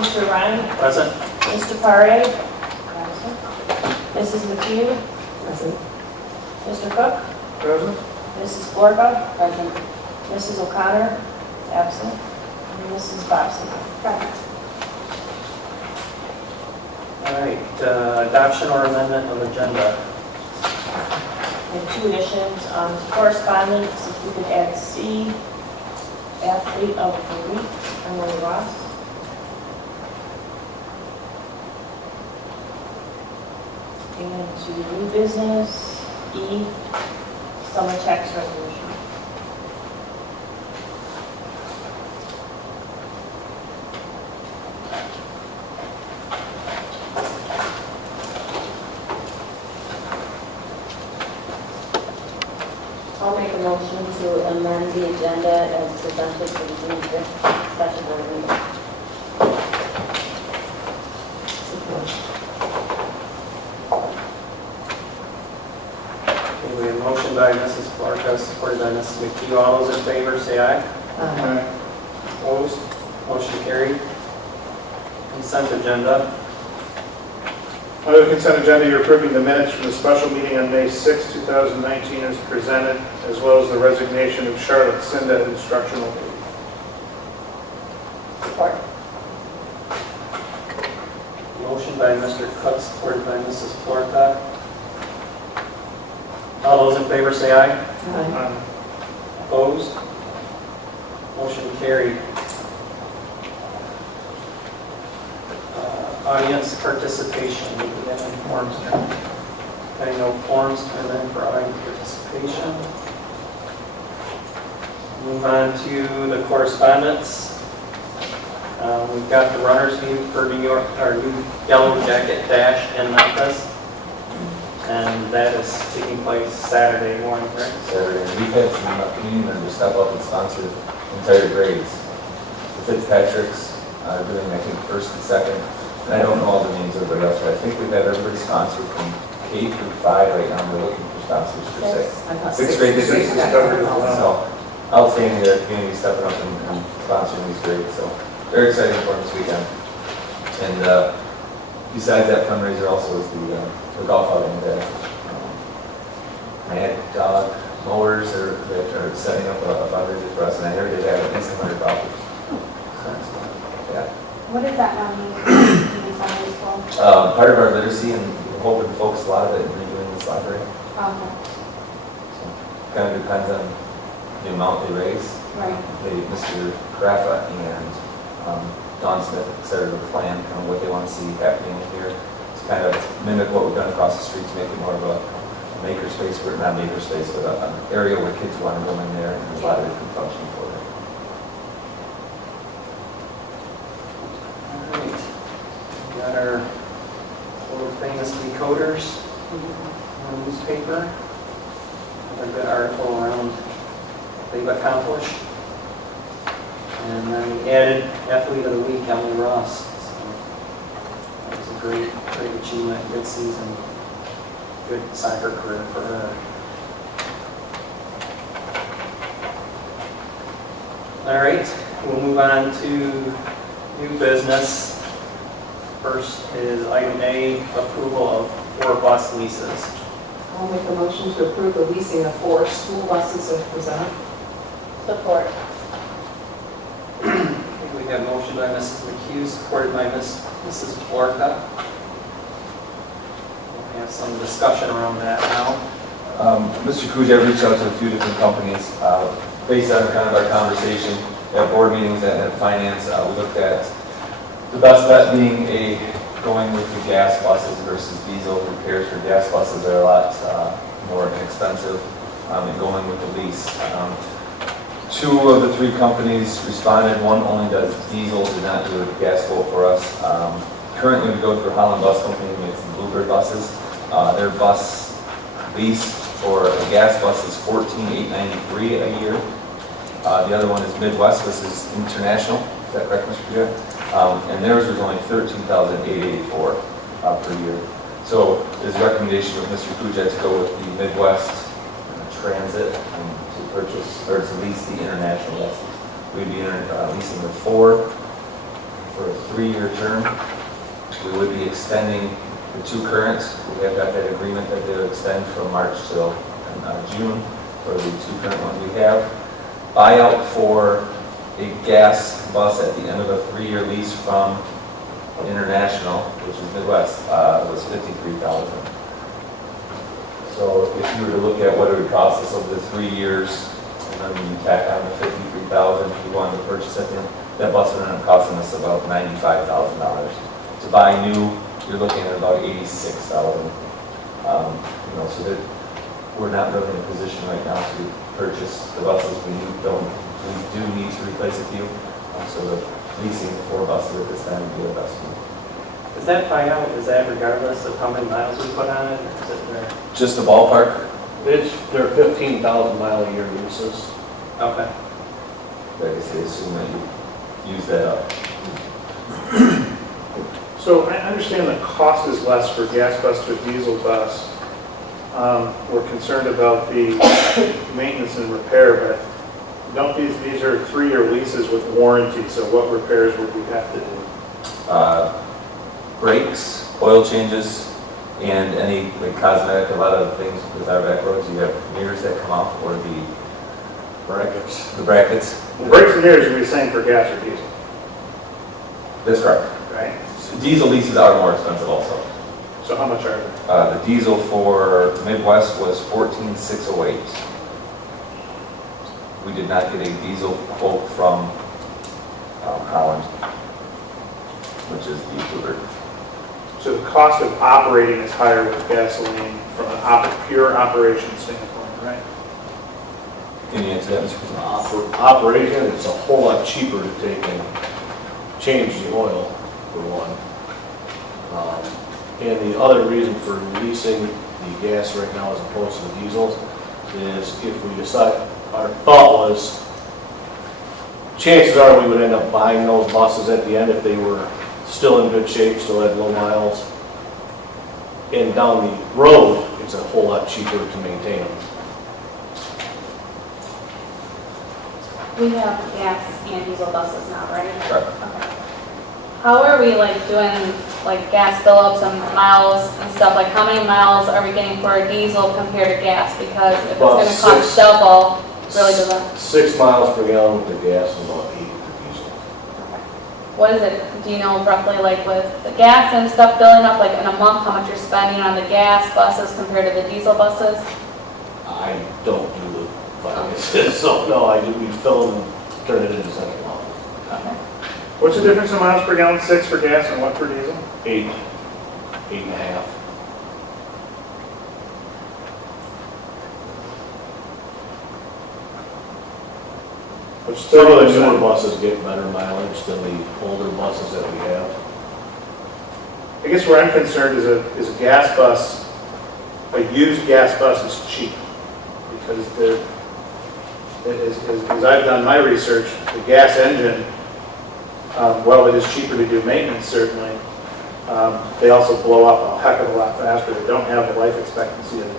Mr. Ryan? Present. Mr. Paré? Present. Mrs. McHugh? Present. Mr. Cook? Present. Mrs. Florba? Present. Mrs. O'Connor? Absent. And Mrs. Bobbsey? Present. All right, adoption or amendment of agenda. We have two additions. Correspondence, if we could add C, athlete of the week, Emily Ross. And to new business, E, summer tax resolution. I'll make a motion to amend the agenda as presented for the June 5th special board meeting. Okay, we have a motion by Mrs. Florka, supported by Mrs. McHugh. All those in favor say aye. Aye. Opposed? Motion carried. Consent agenda. Under the consent agenda, you're approving the minutes from the special meeting on May 6, 2019 as presented, as well as the resignation of Charlotte Sinda, instructional aide. Support. Motion by Mr. Cook, supported by Mrs. Florka. All those in favor say aye. Aye. Opposed? Motion carried. Audience participation. Do we have any forms? Okay, no forms turned in for audience participation. Move on to the correspondence. We've got the runners meet for New York, our new Yellow Jacket Dash in Memphis. And that is taking place Saturday morning, right? Saturday. And we've had some community members step up and sponsor entire grades. The Fitzpatrick's doing, I think, first and second. And I don't know all the names of everybody else, but I think we've had everybody sponsored from K through 5 right now. We're looking for sponsors for 6. Sixth grade this Six is covered as well. So outstanding that community stepping up and sponsoring these grades. So very exciting for them this weekend. And besides that fundraiser also is the golf outing that Mad Dog Mowers that are setting up a fundraiser for us, and I heard they have at least $100. Yeah. What does that now mean? Can you tell me as well? Part of our literacy, and we're hoping to focus a lot of it in redoing this library. Okay. So kind of depends on the amount they raise. Right. Mr. Graffa and Don Smith started a plan on what they want to see happening here to kind of mimic what we've done across the street to make it more of a makerspace, or not makerspace, but an area where kids want to go in there, and there's a lot of different functions for it. All right. We got our world famous decoders in the newspaper. Another good article around what they've accomplished. And then we added athlete of the week, Emily Ross. So that was a great achievement, good season, good soccer career for her. All right, we'll move on to new business. First is item A, approval of 4 bus leases. I'll make a motion to approve the leasing of 4 school buses as presented. Support. We have a motion by Mrs. McHugh, supported by Mrs. Florka. We'll have some discussion around that now. Mr. Kuja reached out to a few different companies based on kind of our conversation at board meetings and at finance. We looked at the best bet being going with the gas buses versus diesel. Repairs for gas buses are a lot more inexpensive, and going with the lease. 2 of the 3 companies responded. One only does diesel, did not do a gas quote for us. Currently, we go through Holland Bus Company, who makes the Bluebird buses. Their bus lease for a gas bus is $14,893 a year. The other one is Midwest. This is International. Is that correct, Mr. Pujat? And theirs was only $13,884 per year. So his recommendation of Mr. Pujat to go with the Midwest Transit to purchase, or to lease the international buses. We'd be leasing the 4 for a 3-year term. We would be extending the 2 current. We have got that agreement that they'll extend from March till June for the 2 current ones we have. Buyout for a gas bus at the end of a 3-year lease from International, which is Midwest, was $53,000. So if you were to look at what it would cost us over the 3 years, and then you tack on the $53,000 if you wanted to purchase it, that bus would end up costing us about $95,000. To buy new, you're looking at about $86,000. So that we're not really in a position right now to purchase the buses. We do need to replace a few. So the leasing the 4 buses at this time would be the best one. Is that buyout, is that regardless of how many miles we put on it, or is it there? Just the ballpark? They're 15,000 mile a year leases. Okay. I guess they assume that you use that up. So I understand the cost is less for gas bus to a diesel bus. We're concerned about the maintenance and repair, but don't these are 3-year leases with warranty, so what repairs would we have to do? Brakes, oil changes, and any like cosmetic, a lot of things with our back roads, you have mirrors that come off or the brackets. The brackets. Well, brakes and mirrors would be the same for gas or diesel, That's correct. right? Diesel leases are more expensive also. So how much are they? The diesel for Midwest was $14,608. We did not get a diesel quote from Holland, which is the Uber. So the cost of operating is higher with gasoline from an pure operation standpoint, right? Can you answer that, Mr. President? For operation, it's a whole lot cheaper to take and change the oil, for one. And the other reason for leasing the gas right now as opposed to the diesels is if we decide, our thought was, chances are we would end up buying those buses at the end if they were still in good shape, still had low miles. And down the road, it's a whole lot cheaper to maintain them. We have gas and diesel buses now, right? Right. Okay. How are we like doing like gas fill-ups and miles and stuff? Like how many miles are we getting for a diesel compared to gas? Because if it's About gonna cost 6. double, really doesn't. 6 miles per gallon with the gas and about 8 with the diesel. What is it, do you know roughly like with the gas and stuff filling up, like in a month, how much you're spending on the gas buses compared to the diesel buses? I don't do the finances, so no, we fill them, turn it into central office. Okay. What's the difference in miles per gallon? 6 for gas and what for diesel? 8, 8.5. Which Some of the 30%. newer buses get better mileage than the older buses that we have. I guess where I'm concerned is a gas bus, a used gas bus is cheap. Because as I've done my research, the gas engine, while it is cheaper to do maintenance certainly, they also blow up a heck of a lot faster. They don't have the life expectancy of the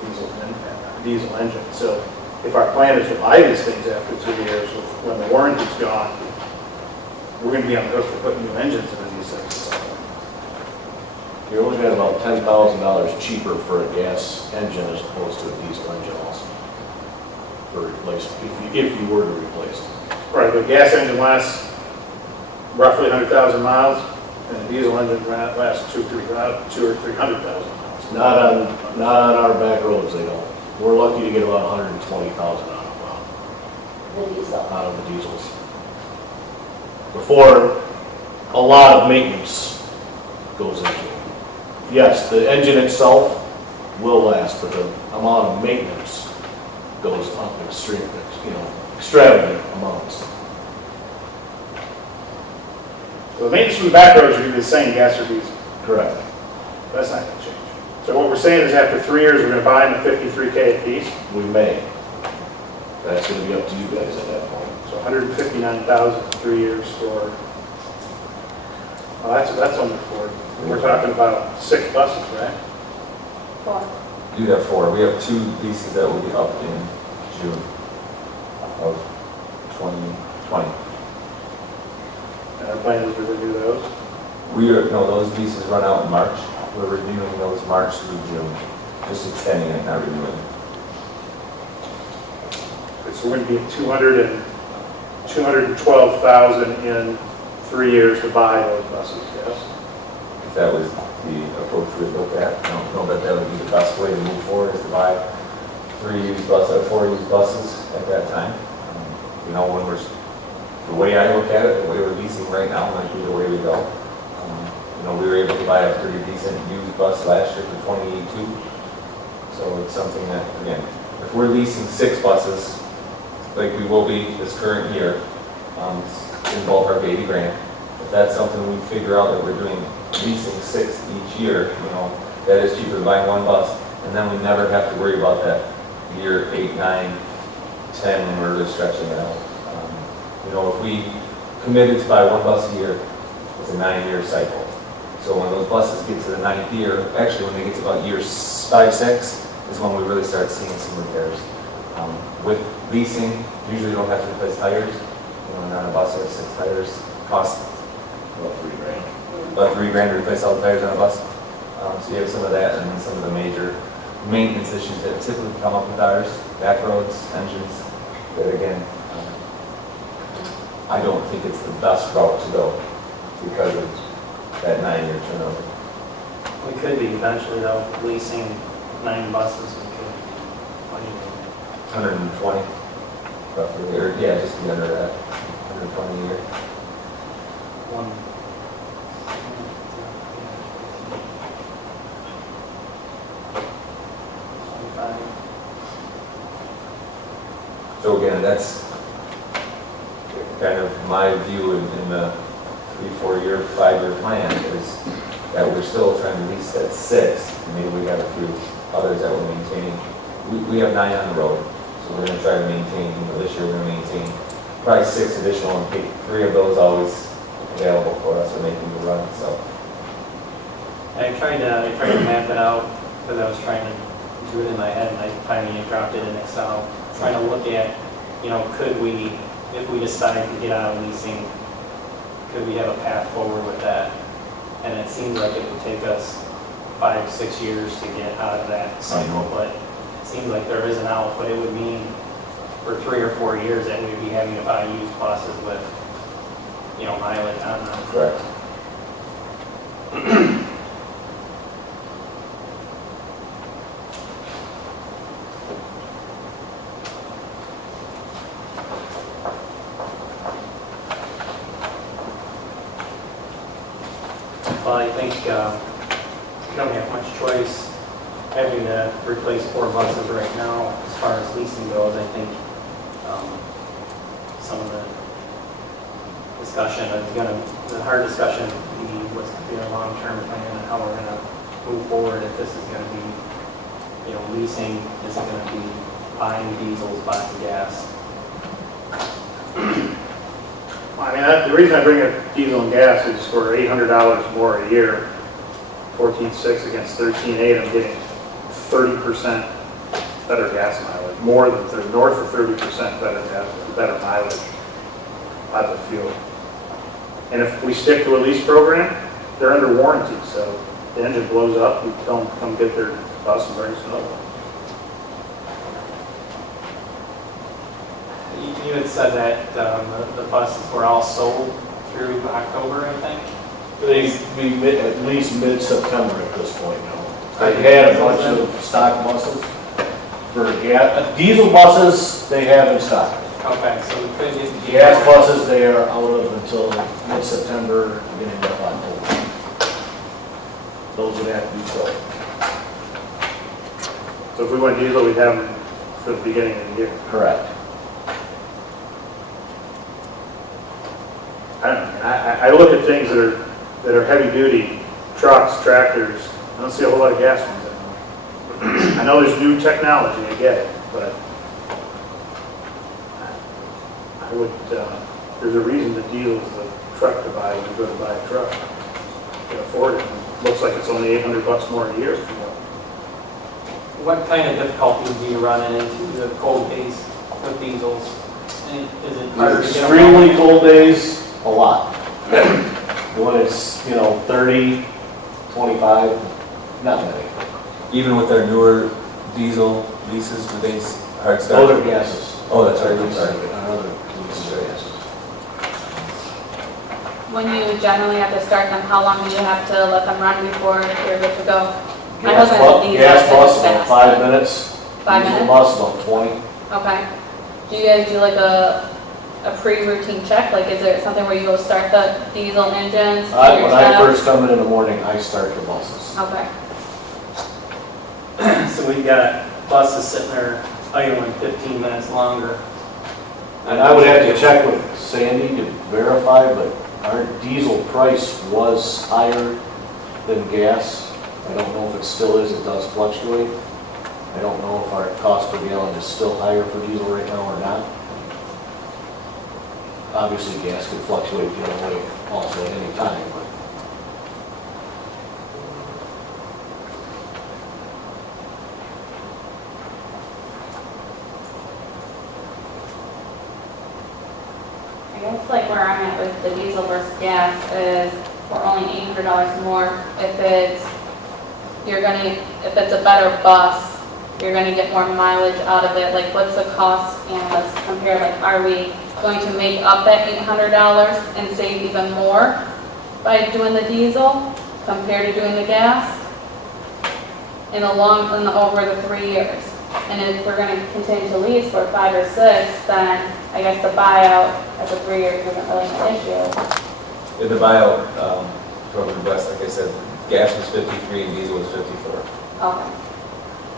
diesel engine. So if our plan is to buy these things after 2 years, when the warranty's gone, we're going to be on the hook for putting new engines into these things. You're looking at about $10,000 cheaper for a gas engine as opposed to a diesel engine also. For replacement, if you were to replace it. Right, the gas engine lasts roughly 100,000 miles, and the diesel engine lasts 200,000 or 300,000 miles. Not on our back roads, they don't. We're lucky to get about 120,000 The diesel. out of the diesels. Before a lot of maintenance goes into it. Yes, the engine itself will last, but the amount of maintenance goes up extravagant amounts. So the maintenance from the back roads are going to be the same, gas or diesel. Correct. That's not going to change. So what we're saying is after 3 years, we're going to buy them at $53K a piece. We may. That's going to be up to you guys at that point. So $159,000 in 3 years for Well, that's only 4. We're talking about 6 buses, right? 4. You have 4. We have 2 leases that will be up in June of 2020. And our plan is to renew those. No, those leases run out in March. We're renewing those March through June, just extending it, not renewing. So we're going to be at 212,000 in 3 years to buy those buses, yes? If that was the approach we would look at, I don't know that that would be the best way to move forward, is to buy 4 used buses at that time. You know, the way I look at it, the way we're leasing right now might be the way we go. You know, we were able to buy a pretty decent used bus last year for 2022. So it's something that, again, if we're leasing 6 buses, like we will be this current year, involve our baby grant. If that's something we figure out that we're doing, leasing 6 each year, you know, that is cheaper than buying 1 bus. And then we never have to worry about that year 8, 9, 10 when we're just stretching it out. You know, if we committed to buy 1 bus a year, it's a 9-year cycle. So when those buses get to the 9th year, actually when they get to about year 5, 6, is when we really start seeing some repairs. With leasing, usually you don't have to replace tires. You know, on a bus, you have 6 tires. Cost About $3,000. about $3,000 to replace all the tires on a bus. So you have some of that, and then some of the major maintenance issues that typically come up with ours, back roads, engines, that again, I don't think it's the best route to go because of that 9-year turnover. We could be eventually though, leasing 9 buses, we could. 120, roughly, or yeah, just be under that, 120 a year. One. So again, that's kind of my view in the 3-4-year, 5-year plan is that we're still trying to lease that 6, and maybe we have a few others that we're maintaining. We have 9 on the road, so we're going to try to maintain, you know, this year we're going to maintain probably 6 additional and keep 3 of those always available for us or making the run, so. I tried to map it out because I was trying to do it in my head, and I finally dropped it in Excel. Trying to look at, you know, could we, if we decide to get out of leasing, could we have a path forward with that? And it seems like it would take us 5-6 years to get out of that cycle, but it seems like there is an out, but it would mean for 3 or 4 years that we'd be having to buy used buses with, you know, mileage on them. Correct. Well, I think you don't have much choice having to replace 4 buses right now as far as leasing goes. I think some of the discussion is the hard discussion be what's going to be our long-term plan and how we're going to move forward. If this is going to be, you know, leasing, is it going to be buying diesels, buying gas? I mean, the reason I bring up diesel and gas is for $800 more a year, 14.6 against 13.8, I'm getting 30% better gas mileage, more than 30, north of 30% better mileage out of the fuel. And if we stick to a lease program, they're under warranty, so the engine blows up, we tell them to come get their bus and bring us another one. You had said that the buses were all sold through October, I think? They be at least mid-September at this point now. I had a bunch of stock buses for gas, diesel buses they have in stock. Okay, so we could get the Gas buses they are out of until mid-September, beginning of October. Those would have to be sold. So if we went diesel, we'd have them for the beginning of the year. Correct. I look at things that are heavy duty, trucks, tractors. I don't see a whole lot of gas ones anymore. I know there's new technology, I get it, but I would, there's a reason that diesel is a truck to buy when you go to buy a truck. can afford it. Looks like it's only $800 more a year. What kind of difficulties do you run into the cold days with diesels? And is it harder to get them? Extremely cold days, a lot. When it's, 30, 25, not many. Even with our newer diesel leases, do they hard start? Those are gases. Oh, that's right, I'm sorry. Other leases are gases. When you generally have to start them, how long do you have to let them run before you're good to go? My Gas husband's a bus, diesel, gas so bus it's about fast. 5 minutes. 5 Diesel minutes? bus about 20. Okay. Do you guys do like a pre-routine check? Like, is there something where you go start the diesel engines? do your When I checks? first come in the morning, I start the buses. Okay. So we've got buses sitting there idling 15 minutes longer. And I would have to check with Sandy to verify, but our diesel price was higher than gas. I don't know if it still is, it does fluctuate. I don't know if our cost per gallon is still higher for diesel right now or not. Obviously, gas could fluctuate the other way also at any time, but I guess like where I'm at with the diesel versus gas is we're only $800 more if it's a better bus, you're gonna get more mileage out of it. Like, what's the cost analyst compare? Like, are we going to make up that $800 and save even more by doing the diesel compared to doing the gas over the 3 years? And if we're gonna continue to lease for 5 or 6, then I guess the buyout at the 3 years isn't really an issue. In the buyout program, West, like I said, gas was 53 and diesel was 54. Okay.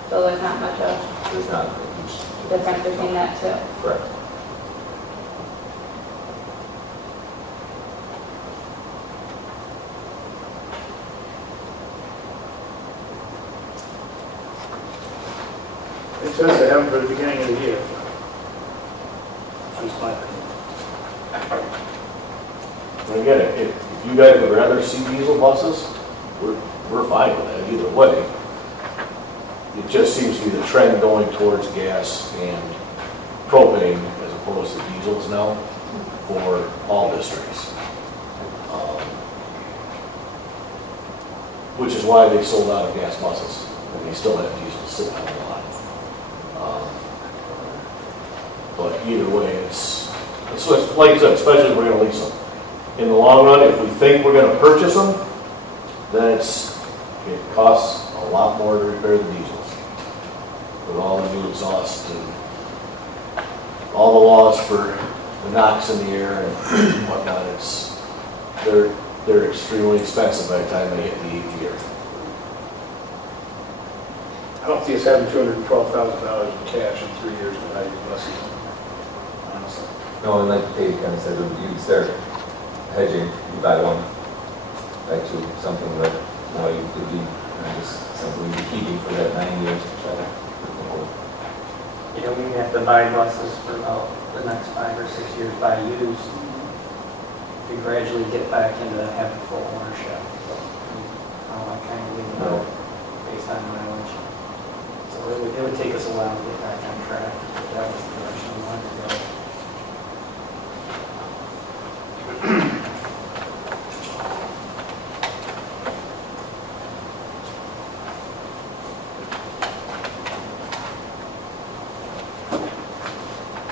So there's not much of There's not a huge difference between that two. Correct. It's just they haven't for the beginning of the year. Which is fine. and again, if you guys would rather see diesel buses, we're fine with that either way. It just seems to be the trend going towards gas and propane as opposed to diesels now for all districts. Which is why they sold out of gas buses, and they still have diesels sitting on the lot. But either way, it's like I said, especially if we're gonna lease them. In the long run, if we think we're gonna purchase them, then it costs a lot more to repair the diesels. With all the new exhaust and all the laws for the NOx in the air and whatnot, they're extremely expensive by the time they hit the 8th year. I don't see us having $212,000 in cash in 3 years to buy these buses. Honestly. No, and like Dave kind of said, you start hedging, you buy one, back to something that, you could be, just something you'd be keeping for that 9 years to try to. We have to buy buses for about the next 5 or 6 years by use to gradually get back into having full ownership. I kind of leave it out based on mileage. So it would take us a while to get back on track, if that was the direction we wanted to go.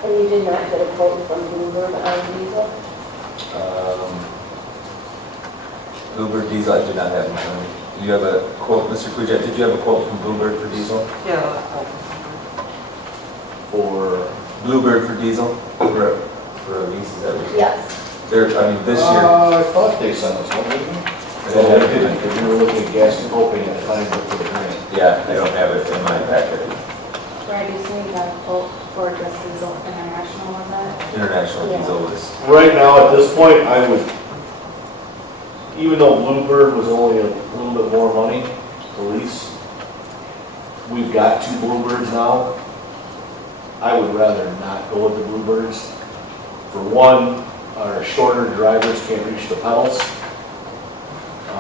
And you did not get a quote from Bloomberg on diesel? Bluebird diesel, I did not have in front of me. Do you have a quote, Mr. Kujat, did you have a quote from Bluebird for diesel? Yeah. For Bluebird for diesel, for a lease, is that what you? Yes. This year. I thought they sent us one, didn't they? No, they didn't, because we were looking at gas and propane at the time for the grant. Yeah, I don't have it in my packet. Where do you see that quote for just diesel international, was that? International Yeah. diesel was, Right now, at this point, I would, even though Bluebird was only a little bit more money to lease, we've got 2 Bluebirds now. I would rather not go with the Bluebirds. For one, our shorter drivers can't reach the pedals.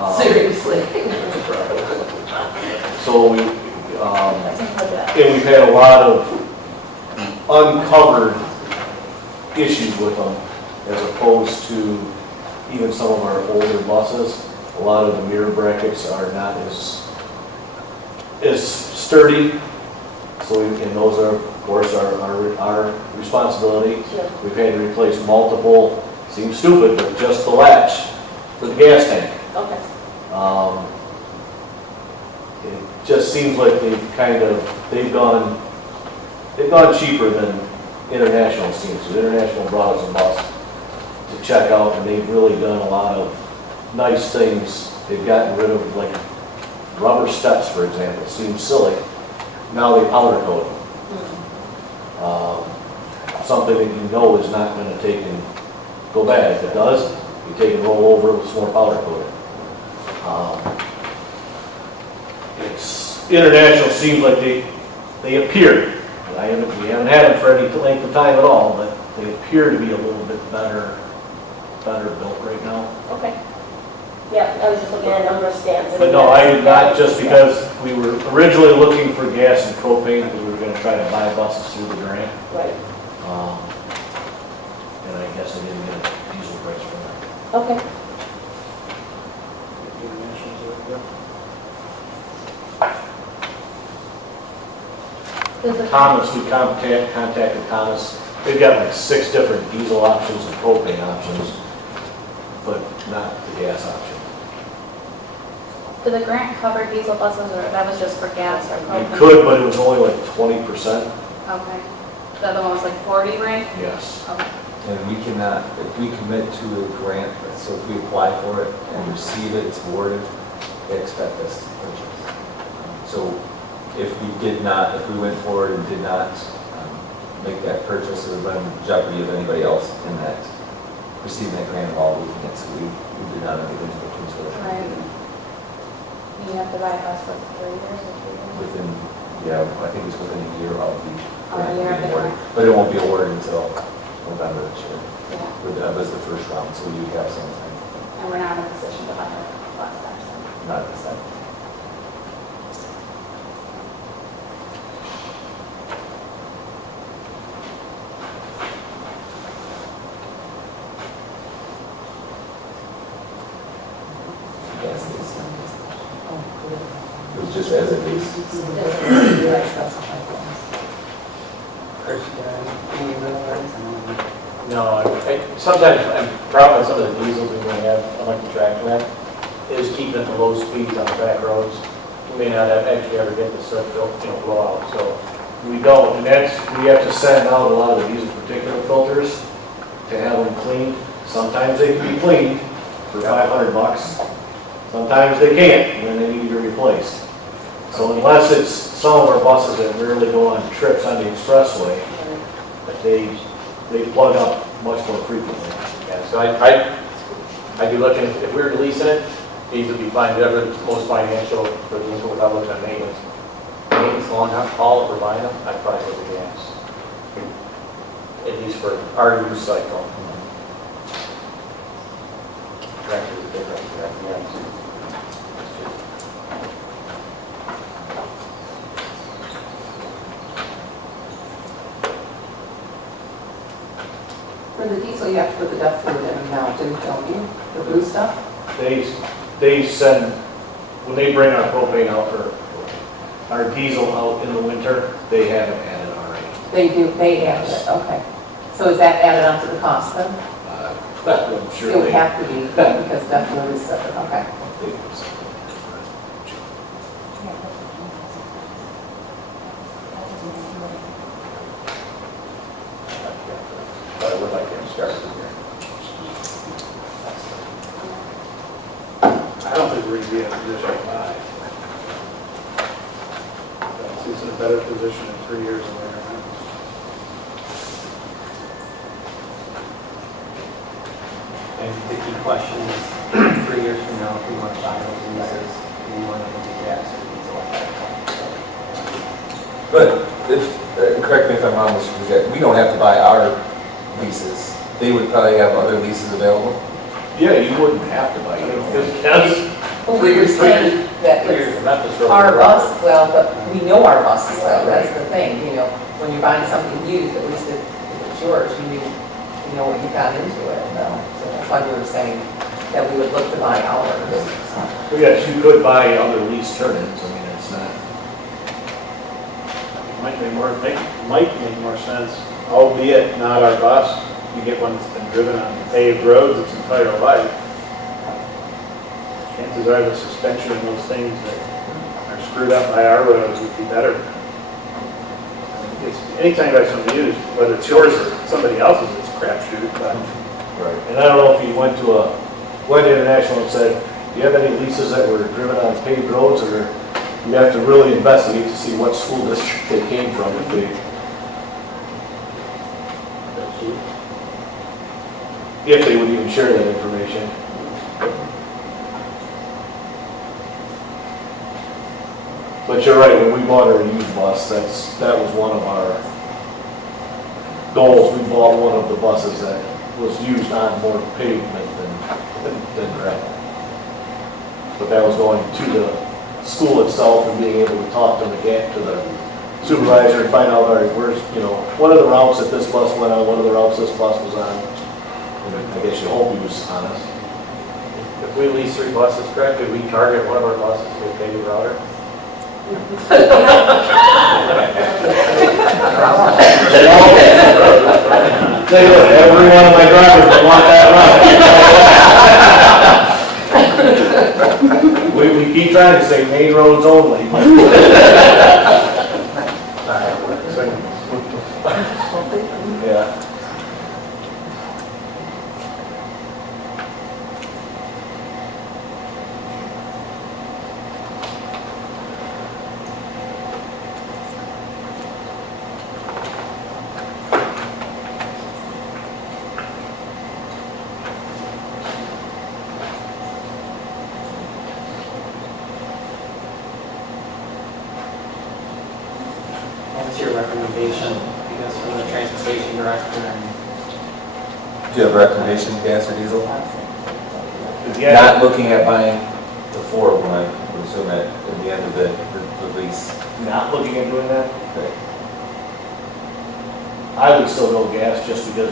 Seriously. So we, That seems legit. and we've had a lot of uncovered issues with them as opposed to even some of our older buses. A lot of the mirror brackets are not as sturdy. So, and those are, of course, our responsibility. Sure. We've had to replace multiple, seems stupid, but just the latch for the gas tank. Okay. It just seems like they've gone cheaper than International seems. So International brought us a bus to check out, and they've really done a lot of nice things. They've gotten rid of like rubber steps, for example. Seems silly. Now they powder coat them. Something that you know is not going to take and go bad. If it does, you take and roll over with some more powder coating. It's International seems like they appear. We haven't had them for any length of time at all, but they appear to be a little bit better built right now. Okay. Yeah, I was just looking at a number of stamps. But no, I did not, just because we were originally looking for gas and propane, because we were going to try to buy buses through the grant. Right. And I guess I didn't get a diesel price from that. Okay. Does the- Thomas, we contacted Thomas. They've got like 6 different diesel options and propane options, but not the gas option. Did the grant cover diesel buses, or that was just for gas or propane? We could, but it was only like 20%. Okay. The other one was like 40, right? Yes. Okay. And we cannot, if we commit to a grant, so if we apply for it and receive it, it's awarded, they expect us to purchase. So if we went forward and did not make that purchase, it would run jeopardy of anybody else in that, receiving that grant involved with it. So we did not enter into the consortium. Right. You have to buy a bus for 3 years or 2 years? Within, yeah, I think it's within a year of the Oh, a grant year of being the awarded. grant. But it won't be awarded until November this year. Yeah. That was the first round, so you have some time. And we're not in a position to buy a bus there, so. Not this time. Yes, it is. It was just as it is. Chris, you got any real words? No, sometimes I'm proud of some of the diesels we may have, I like the track with, is keeping at the low speeds on the back roads. We may not actually ever get the stuff, blow out, so. We don't, and we have to send out a lot of diesel particulate filters to have them cleaned. Sometimes they can be cleaned for $500. Sometimes they can't, and then they need to be replaced. So unless it's some of our buses that rarely go on trips on the expressway, but they plug up much more frequently. Yeah, so I'd be looking, if we were leasing it, these would be fine, whatever the most financial for the vehicle without looking at maintenance. Maintenance long haul for buying them, I'd probably go with gas. At least for our use cycle. Tractor is different, that's gas. For the diesel, you have to put the duct fluid in now, don't you? The blue stuff? They send, when they bring our propane out or our diesel out in the winter, they have it added already. They do, they add it, okay. So is that added onto the cost then? I'm sure It would they. have to be, because duct fluid is separate, okay. But I would like to start with here. I don't think we're going to be in a position to buy. He's in a better position in 3 years than we're in. And the key question is, 3 years from now, if we want to buy those leases, we want to look at gas or diesel. But correct me if I'm wrong, Mr. Buzette, we don't have to buy our leases. They would probably have other leases available. Yeah, you wouldn't have to buy it. But we were saying that Clear it's the Memphis Road. our bus, well, but we know our buses, though, that's the thing, you know. When you're buying something used, at least if it's yours, you know what you got into it, though. So that's why we were saying that we would look to buy ours. Well, yes, you could buy other lease turn-ins, I mean, it's not. Might make more sense, albeit not our bus. You get one that's been driven on paved roads its entire life. Chances are the suspension and those things that are screwed up by our roads would be better. Anytime you buy something used, whether it's yours or somebody else's, it's a crapshoot, but Right. And I don't know if you went international and said, do you have any leases that were driven on paved roads, or you have to really investigate to see what school district they came from if they would even share that information. But you're right, when we bought our used bus, that was one of our goals. We bought one of the buses that was used on more pavement than gravel. But that was going to the school itself and being able to talk to the supervisor and find out, all right, where's, what are the routes that this bus went on, what are the routes this bus was on. And I guess you hope he was honest. If we lease 3 buses, correct, could we target one of our buses with a paved router? Every one of my drivers would want that route. We keep trying to say main roads only. Yeah. What's your recommendation, I guess, from the transportation director and Do you have a recommendation, gas or diesel? Yeah. Not looking at buying the 4 of them, I would assume at the end of the lease. Not looking at doing that? Okay. I would still go gas just because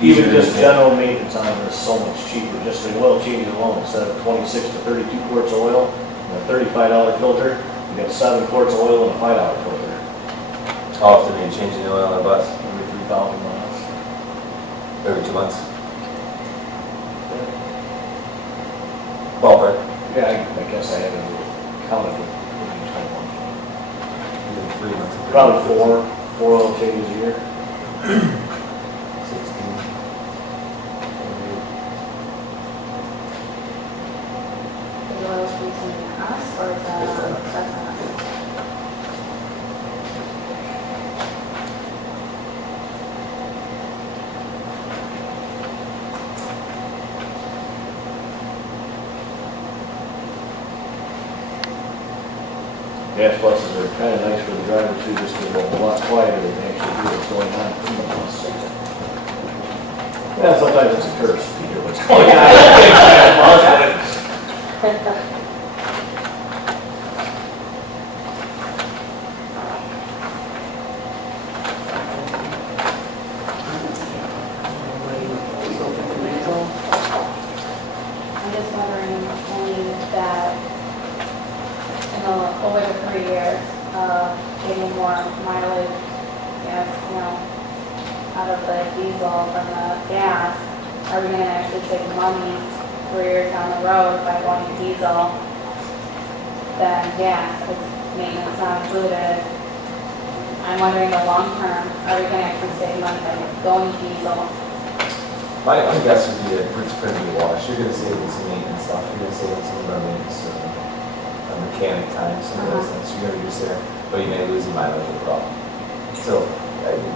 Easier even to just maintain. general maintenance on it is so much cheaper. Just the oil change alone, instead of 26 to 32 quarts of oil and a $35 filter, you got 7 quarts of oil and a $5 filter. How often are you changing the oil on a bus? Every 3,000 miles. Every 2 months? Ballpark? Yeah, I guess I haven't really counted it. Even 3 months? Probably four oil changes a year. 16. The oil between us, or is that, that's on us? Gas buses are kind of nice for the driver too, just to go a lot quieter than they actually do what's going on in the bus. Yeah, sometimes it's a curse to hear what's going on inside the bus. I'm just wondering only that over the 3 years, getting more mileage, yes, out of the diesel from the gas, are we gonna actually save money 3 years down the road by going diesel than gas, because maintenance not included? I'm wondering the long term, are we gonna actually save money by going diesel? My guess would be that it's going to be a wash. You're going to save on some maintenance stuff. You're going to save on some of our maintenance, mechanic time, some of those things you're going to use there, but you may lose the mileage overall. So,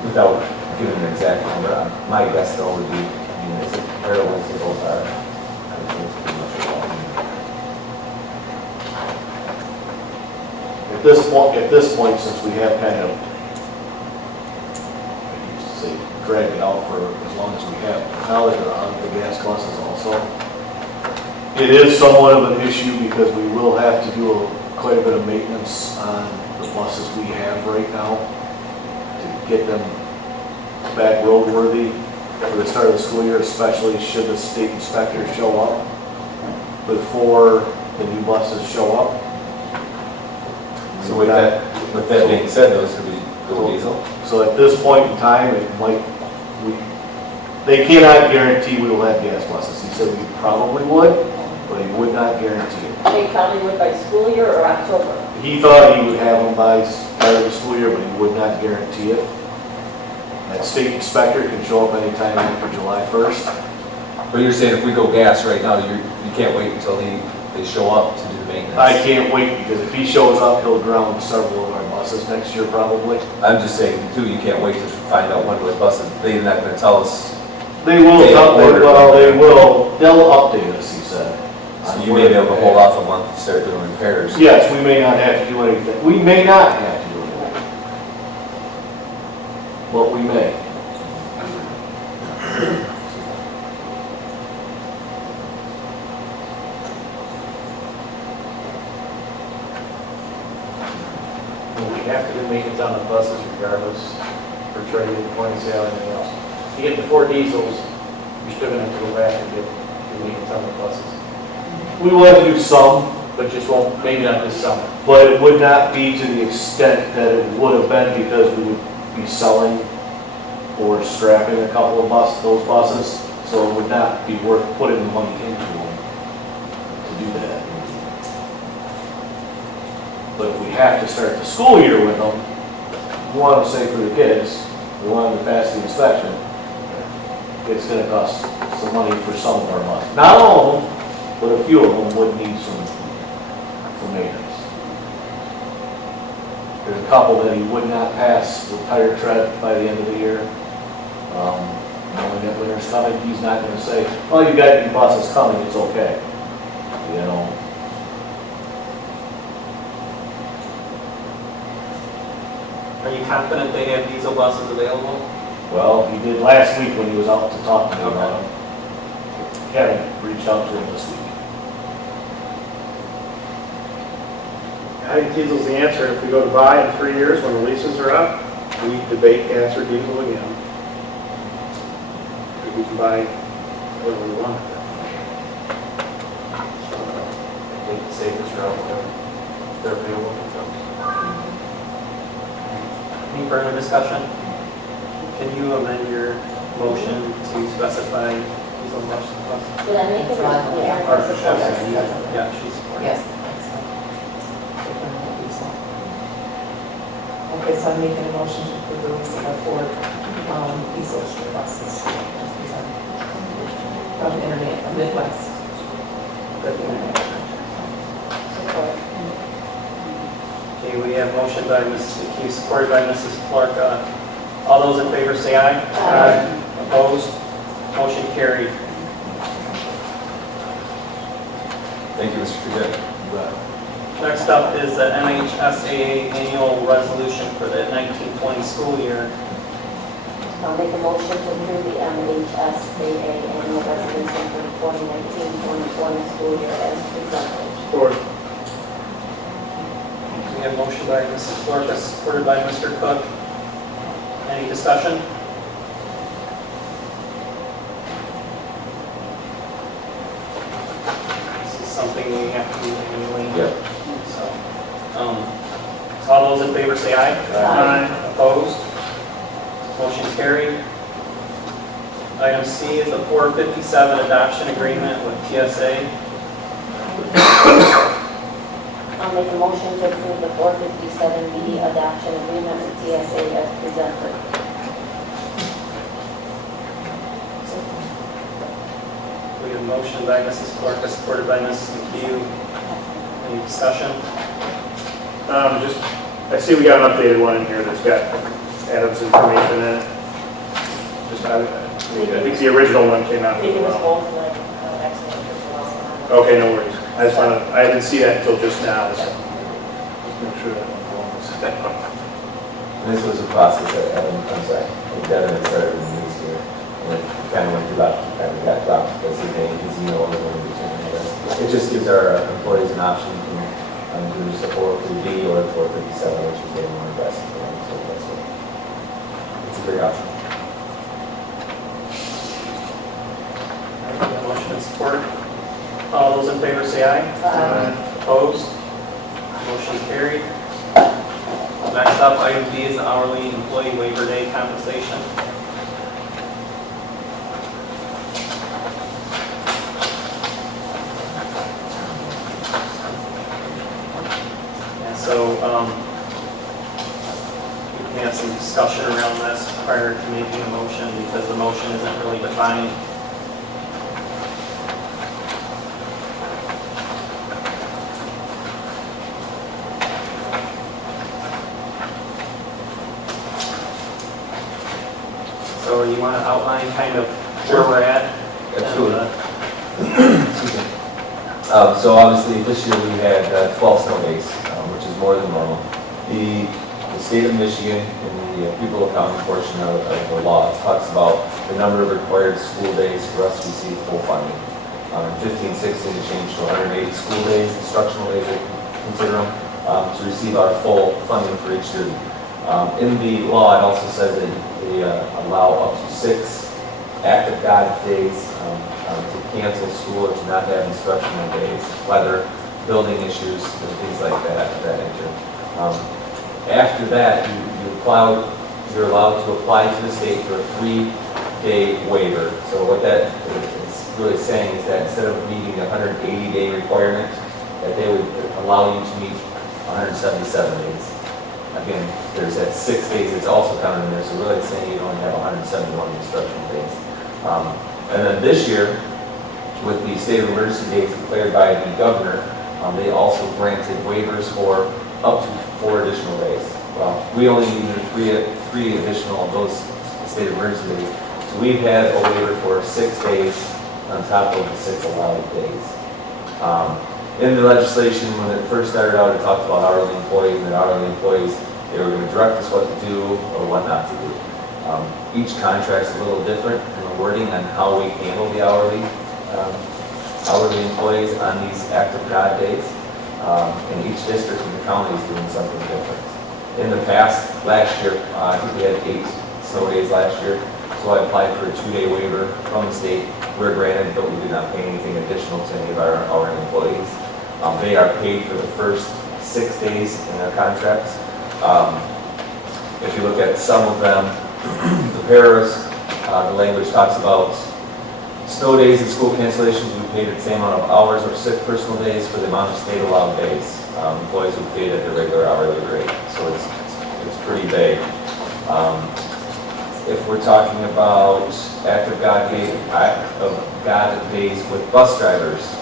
without giving an exact number, my guess though would be, as parallel as they both are, I would say it's pretty much a wash. At this point, since we have kind of, I used to say, dragged it out for as long as we have, now that they're on the gas buses also, It is somewhat of an issue because we will have to do quite a bit of maintenance on the buses we have right now to get them back roadworthy for the start of the school year, especially should the state inspector show up before the new buses show up. So with that being said, those could be dual diesel. So at this point in time, they cannot guarantee we will have gas buses. He said we probably would, but he would not guarantee it. They probably would by school year or October. He thought he would have them by start of the school year, but he would not guarantee it. That state inspector can show up anytime after July 1st. But you're saying if we go gas right now, you can't wait until they show up to do the maintenance? I can't wait, because if he shows up, he'll ground several of our buses next year probably. I'm just saying too, you can't wait to find out when those buses, they're not gonna tell us. They will, they'll update us, he said. So you may be able to hold off a month to start doing repairs. Yes, we may not have to do anything. We may not have to do anything. But we may. We have to do maintenance on the buses regardless for trading, point of sale, anything else. You get the 4 diesels, you're still gonna have to go back and do maintenance on the buses. We will have to do some, But just won't, maybe not this summer. but it would not be to the extent that it would have been because we would be selling or scrapping a couple of those buses. So it would not be worth putting the money into them to do that. But if we have to start the school year with them, we want to say for the kids, we want them to pass the inspection, it's going to cost some money for some of our buses. Not all of them, but a few of them would need some maintenance. There's a couple that he would not pass with tire tread by the end of the year. Knowing that winter's coming, he's not going to say, "Oh, you got your buses coming, it's okay." You know. Are you confident they have diesel buses available? Well, he did last week when he was out to talk to me about them. Kevin reached out to him this week. I think diesel's the answer. If we go to buy in 3 years when the leases are up, we debate gas or diesel again. We can buy whatever we want. Take the safest route, whatever. They're available to them. Any further discussion? Can you amend your motion to specify diesel buses? Did I make it? Yeah. Yeah, she's supporting. Yes. Okay, so I'm making a motion to approve the lease of 4 diesel buses from Midwest. Okay, we have motion by Mrs. McHugh, supported by Mrs. Clark. All those in favor say aye. Aye. Opposed? Motion carried. Thank you, Mr. Cadet. Next up is the MHSAA annual resolution for the 1920 school year. I'll make a motion to approve the MHSAA annual resolution for the 2019-2020 school year as presented. Or We have motion by Mrs. Clark, supported by Mr. Cook. Any discussion? This is something we have to do annually. Yep. So, all those in favor say aye. Aye. Opposed? Motion carried. Item C is the 457 adoption agreement with TSA. I'll make a motion to approve the 457B adoption agreement with TSA as presented. We have motion by Mrs. Clark, supported by Mrs. McHugh. Any discussion? I see we got an updated one in here that's got Adam's information in it. I think the original one came out. I think it was both like excellent as well. Okay, no worries. I didn't see that until just now, so. Make sure that one belongs. And this was a process that, I'm sorry, Devin had started in the news here, and it kind of went through that, kind of got dropped, because he knows when we turn this. option. You can do just a 403B or a 457, which is getting more aggressive for them. So it's a great option. All right, we have motion and support. All those in favor say aye. Opposed? Motion carried. Next up, item B is the hourly employee waiver day compensation. And so, we can have some discussion around this prior to making a motion because the motion isn't really defined. So you want to outline kind of where we're at? Absolutely. Excuse me. So obviously this year we had 12 snow days, which is more than normal. The state of Michigan in the pupil accounting portion of the law talks about the number of required school days for us to receive full funding. In 15-16 it changed to 180 school days, instructional days, they consider them, to receive our full funding for each student. In the law, it also says that they allow up to 6 act of God days to cancel school or to not have instructional days, weather, building issues, and things like that, of that nature. After that, you're allowed to apply to the state for a 3-day waiver. So what that is really saying is that instead of meeting the 180-day requirement, that they would allow you to meet 177 days. Again, there's that 6 days that's also counted in there, so really it's saying you only have 171 instructional days. And then this year, with the state of emergency days declared by the governor, they also granted waivers for up to 4 additional days. Well, we only needed three additional of those state of emergency days. So we've had a waiver for 6 days on top of the 6 allowed days. In the legislation, when it first started out, it talked about hourly employees, and that hourly employees, they were going to direct us what to do or what not to do. Each contract's a little different in the wording on how we handle the hourly employees on these act of God days. And each district in the county is doing something different. In the past, last year, I think we had 8 snow days last year, so I applied for a 2-day waiver from the state. We're granted, but we did not pay anything additional to any of our hourly employees. They are paid for the first 6 days in their contracts. If you look at some of them, the paras, the language talks about snow days and school cancellations. We paid the same amount of hours or sick personal days for the amount of state allowed days. Employees were paid at their regular hourly rate, so it's pretty vague. If we're talking about act of God days with bus drivers,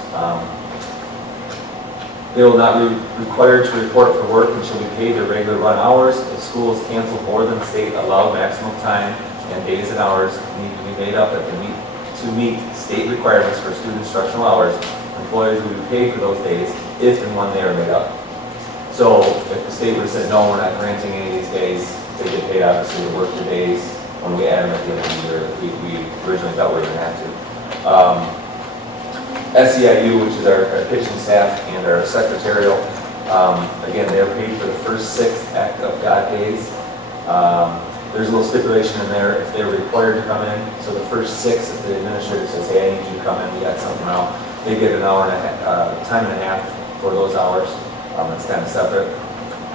they will not be required to report for work and shall be paid their regular run hours. If school is canceled more than state allowed maximum time and days and hours need to be made up to meet state requirements for student instructional hours, employers will be paid for those days if and when they are made up. So if the state would have said, no, we're not granting any of these days, they get paid obviously to work the days when we add them at the end of the year. We originally thought we were going to have to. SEIU, which is our kitchen staff and our secretarial, again, they're paid for the first 6 act of God days. There's a little stipulation in there if they're required to come in. So the first 6, if the administrator says, hey, I need you to come in, we got something out, they get an hour and a half, time and a half for those hours. It's kind of separate.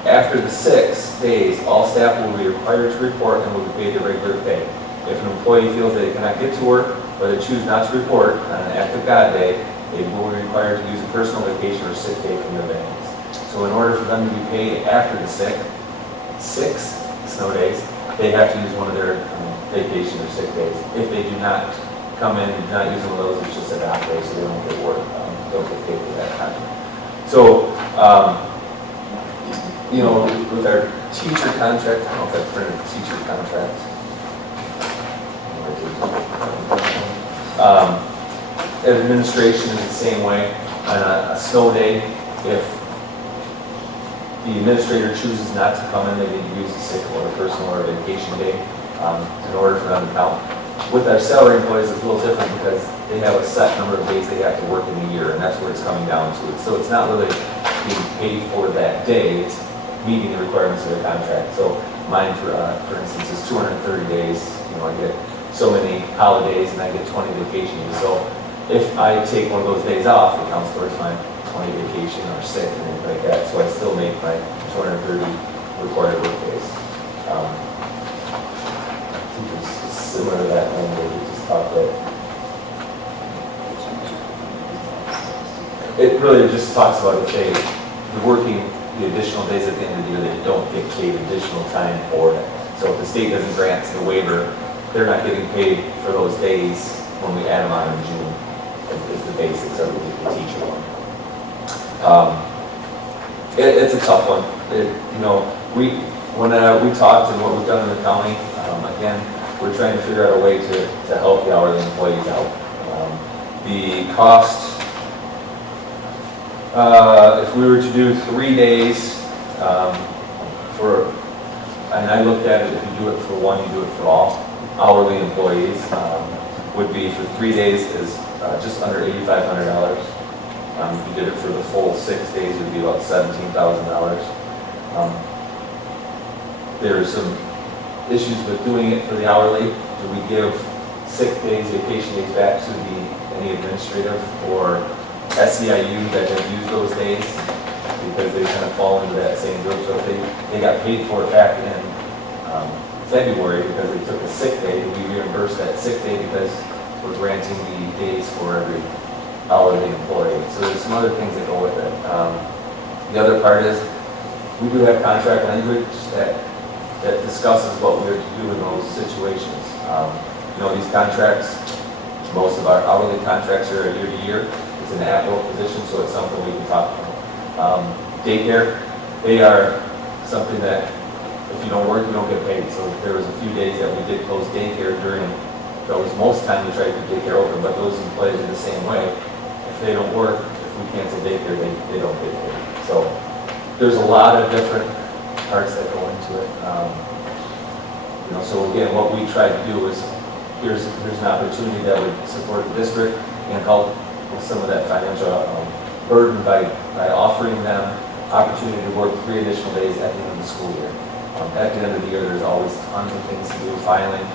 After the 6 days, all staff will be required to report and will be paid their regular pay. If an employee feels that they cannot get to work or they choose not to report on an act of God day, they will be required to use a personal vacation or sick day from their banks. So in order for them to be paid after the 6 snow days, they have to use one of their vacation or sick days. If they do not come in and do not use one of those, it's just an off day, so they don't get work, don't get paid for that time. So, with our teacher contract, I don't know if I printed the teacher contract. Administration is the same way. On a snow day, if the administrator chooses not to come in, they need to use a sick or a personal or a vacation day in order for them to count. With our salary employees, it's a little different because they have a set number of days they have to work in a year, and that's where it's coming down to. So it's not really being paid for that day, it's meeting the requirements of the contract. So mine, for instance, is 230 days. I get so many holidays and I get 20 vacation days. So if I take one of those days off, it counts towards my 20 vacation or sick and things like that. So I still make my 230 required work days. I think it's similar to that language we just talked about. It really just talks about if they're working the additional days at the end of the year, they don't get paid additional time for it. So if the state doesn't grant the waiver, they're not getting paid for those days when we add them on in June, is the basics of the teacher one. It's a tough one. When we talked and what we've done in the county, again, we're trying to figure out a way to help the hourly employees out. The cost, if we were to do 3 days and I looked at it, if you do it for one, you do it for all hourly employees, would be for 3 days is just under $8,500. If you did it for the full 6 days, it would be about $17,000. There are some issues with doing it for the hourly. Do we give sick days, vacation days back to any administrative or SEIU that have used those days? Because they kind of fall into that same group. So if they got paid for it back in February because they took a sick day, we reimburse that sick day because we're granting the days for every hourly employee. So there's some other things that go with it. The other part is we do have contract language that discusses what we're to do in those situations. These contracts, most of our hourly contracts are year to year. It's an at-will position, so it's something we can talk about. Daycare, they are something that if you don't work, you don't get paid. So there was a few days that we did close daycare during those. Most time we tried to keep daycare open, but those employees are the same way. If they don't work, if we cancel daycare, they don't get paid. So there's a lot of different parts that go into it. So again, what we tried to do is here's an opportunity that would support the district and help with some of that financial burden by offering them opportunity to work 3 additional days at the end of the school year. At the end of the year, there's always tons of things to do, filing,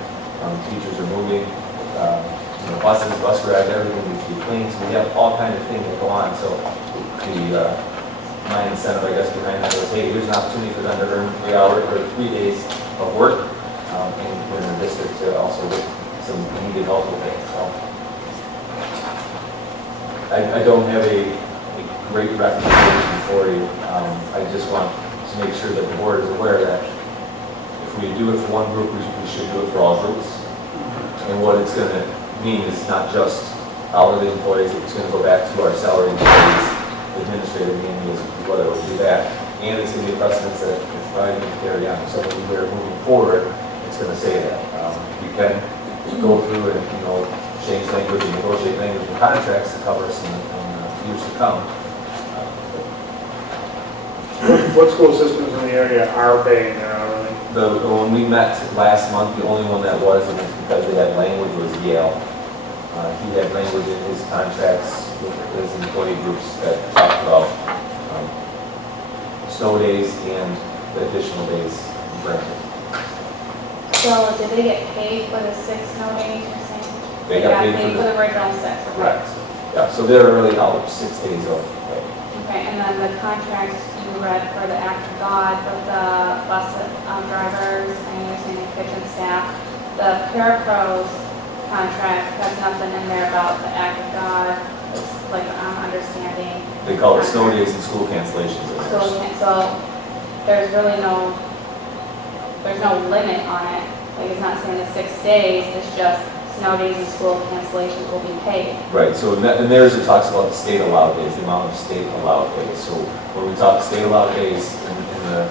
teachers are moving, buses, bus garage, everything needs to be cleaned. So we have all kinds of things that go on. So my incentive, I guess, behind that was, hey, here's an opportunity for them to earn 3 hours or 3 days of work in the district to also get some needed help with it. So I don't have a great recommendation for you. I just want to make sure that the board is aware that if we do it for one group, we should do it for all groups. And what it's going to mean is not just hourly employees, it's going to go back to our salary employees, administrative meaning is whether we'll do that. And it's going to be a precedence that it's probably going to carry on. So when we're moving forward, it's going to say that. You can go through and, change language and negotiate language and contracts to cover us in years to come. What school systems in the area are paying their hourly? When we met last month, the only one that was, and it's because they had language, was Yale. He had language in his contracts with his employee groups that talked about snow days and the additional days granted. So did they get paid for the 6 snow days you're saying? They got paid for the original 6. Correct. Yeah, so they're really out 6 days of pay. Okay, and then the contracts you read for the act of God with the bus drivers and you're saying the kitchen staff, the parapros contract has nothing in there about the act of God. It's like I'm understanding. They call it snow days and school cancellations. So there's really no limit on it. Like it's not saying the 6 days, it's just snow days and school cancellations will be paid. Right, so in theirs it talks about the state allowed days, the amount of state allowed days. So when we talk state allowed days in the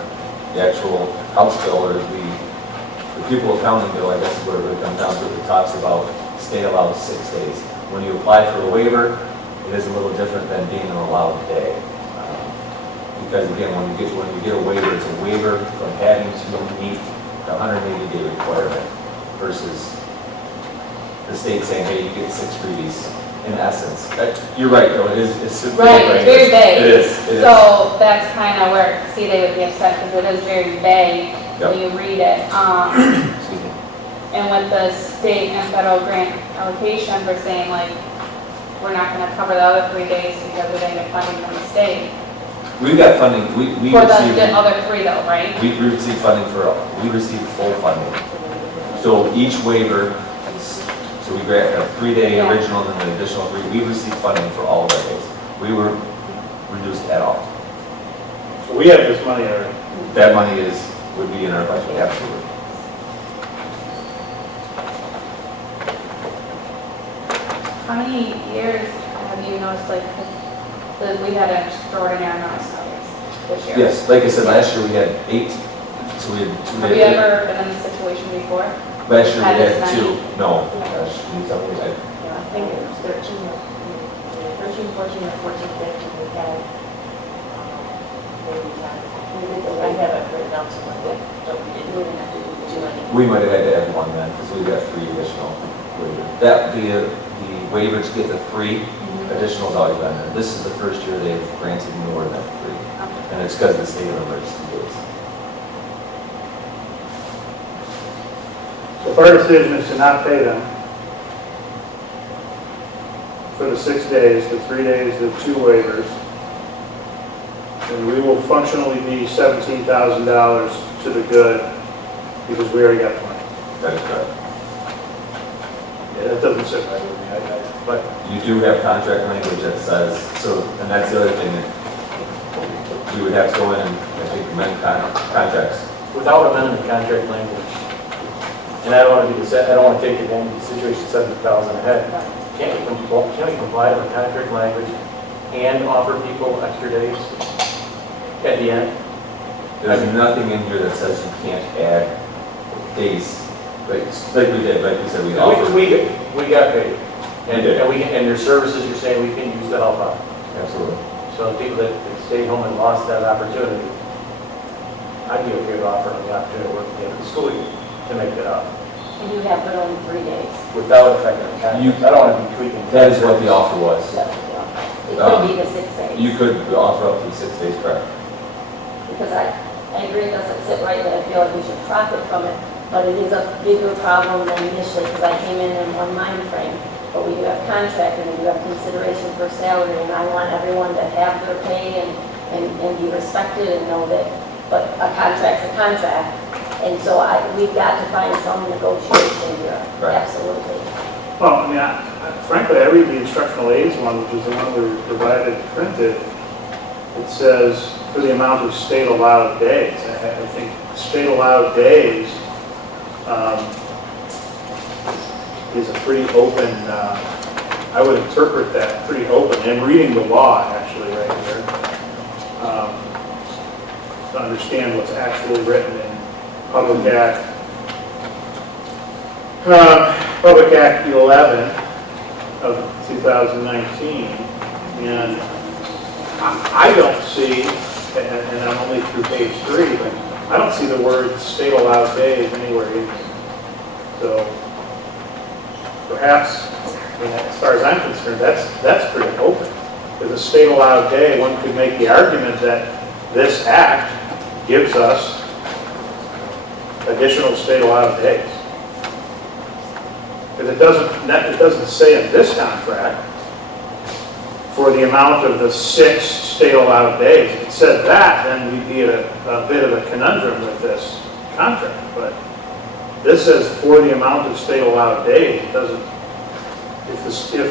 actual House bill or the people accounting bill, I guess is where it comes down to, it talks about state allowed 6 days. When you apply for a waiver, it is a little different than being an allowed day. Because again, when you get a waiver, it's a waiver from having to meet the 180-day requirement versus the state saying, hey, you get 6 freebies, in essence. You're right, though, it is, it's. Right, it's very vague. It is, it is. So that's kind of where, see, they would be upset because it is very vague when you read it. Excuse me. And with the state and federal grant allocation for saying like, we're not gonna cover the other 3 days because we didn't get funding from the state. We got funding, we For received, the other 3 though, right? we received funding we received full funding. So each waiver, so we got a 3-day Yeah. original and then an additional 3, we received funding for all of our days. We were reduced at all. So we have this money already. That money would be in our budget, absolutely. How many years have you noticed like, that we had an extraordinary amount of studies this year? Yes, like I said, last year we had 8, so we had 2 Have days. you ever been in this situation before? Last year we had had this 2. many? No, gosh, can you tell me? Yeah, I think it was 13, 14, or 14, 15, we had, maybe I have it written down somewhere, but we didn't really have to do anything. We might have had to add 1 then, because we got 3 additional waivers. The waivers get the 3, additional's always been there. This is the first year they've granted more than 3, and it's because of the state of emergency days. So if our decision is to not pay them for the 6 days, the 3 days, the 2 waivers, then we will functionally be $17,000 to the good because we already got the money. That is correct. Yeah, that doesn't sit right with me. But You do have contract language that says, so, and that's the other thing, that we would have to go in and, I think, amend contracts. without amending the contract language, and I don't want to be, I don't want to take advantage of the situation 70,000 ahead. Can't we comply with the contract language and offer people extra days at the end? There's nothing in here that says you can't add days, like we did, like we said, we offered. We got paid. And We did. and your services, you're saying we can use to help out. Absolutely. So the people that stayed home and lost that opportunity, I'd be okay with offering the opportunity to work at the end of the school year to make that up And you have it only 3 days. without affecting the contract. I don't want to be tweaking. That is what the offer was. It could be the 6 days. You could offer up to 6 days, correct? Because I agree, it doesn't sit right, that I feel like we should profit from it, but it is a bigger problem than initially, because I came in one mind frame. But we do have contract, and we do have consideration for salary, and I want everyone to have their pay and be respected and know that, but a contract's a contract. And so we've got to find some negotiation here, Right. absolutely. Well, I mean, frankly, I read the instructional aids one, which is the one we were provided printed. It says for the amount of state allowed days. I think state allowed days is a pretty open, I would interpret that pretty open, and reading the law actually right here, to understand what's actually written in Public Act 11 of 2019, and I don't see, and I'm only through page 3, but I don't see the word state allowed days anywhere in here. So perhaps, I mean, as far as I'm concerned, that's pretty open. With a state allowed day, one could make the argument that this act gives us additional state allowed days. Because it doesn't say in this contract for the amount of the 6 state allowed days. If it said that, then we'd be at a bit of a conundrum with this contract. But this says for the amount of state allowed days. It doesn't. If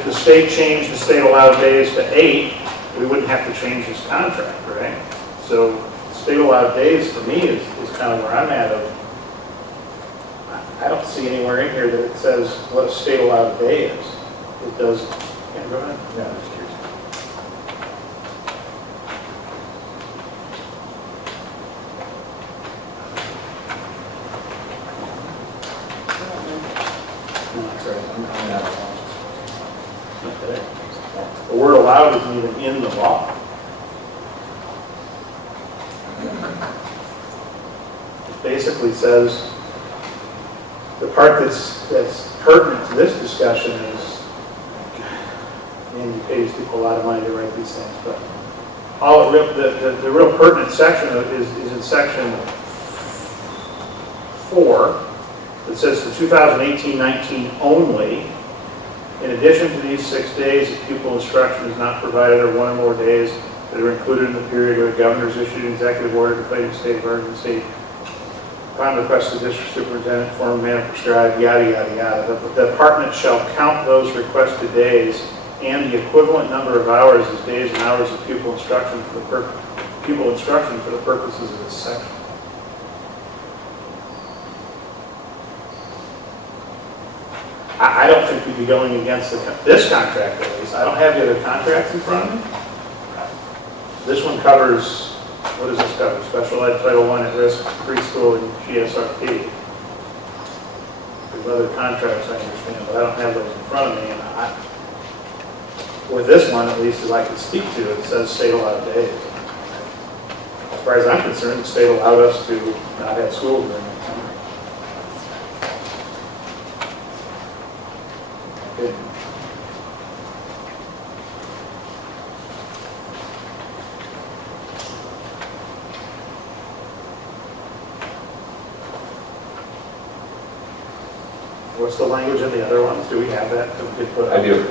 the state changed the state allowed days to 8, we wouldn't have to change this contract, right? So state allowed days for me is kind of where I'm at. I don't see anywhere in here that it says what a state allowed day is. It does. Yeah, go ahead. Yeah, I'm just curious. No, that's right. I'm not allowed. Not today. The word allowed isn't even in the law. It basically says the part that's pertinent to this discussion is, and you pay these people a lot of money to write these things, but the real pertinent section is in section 4. It says for 2018-19 only, in addition to these 6 days, if pupil instruction is not provided, or one or more days that are included in the period where the governor's issued an executive order declaring state of emergency, upon request of the district superintendent, form, manner prescribed, yada, yada, yada. The department shall count those requested days and the equivalent number of hours as days and hours of pupil instruction for the purposes of this section. I don't think we'd be going against this contract at least. I don't have the other contracts in front of me. This one covers, what does this cover? Special Ed Title I at risk, preschool, and GSRP. There's other contracts I understand, but I don't have those in front of me. And with this one, at least, as I can speak to, it says state allowed days. As far as I'm concerned, the state allowed us to not have school during that time. Good. What's the language in the other ones? Do we have that? That we could put I do.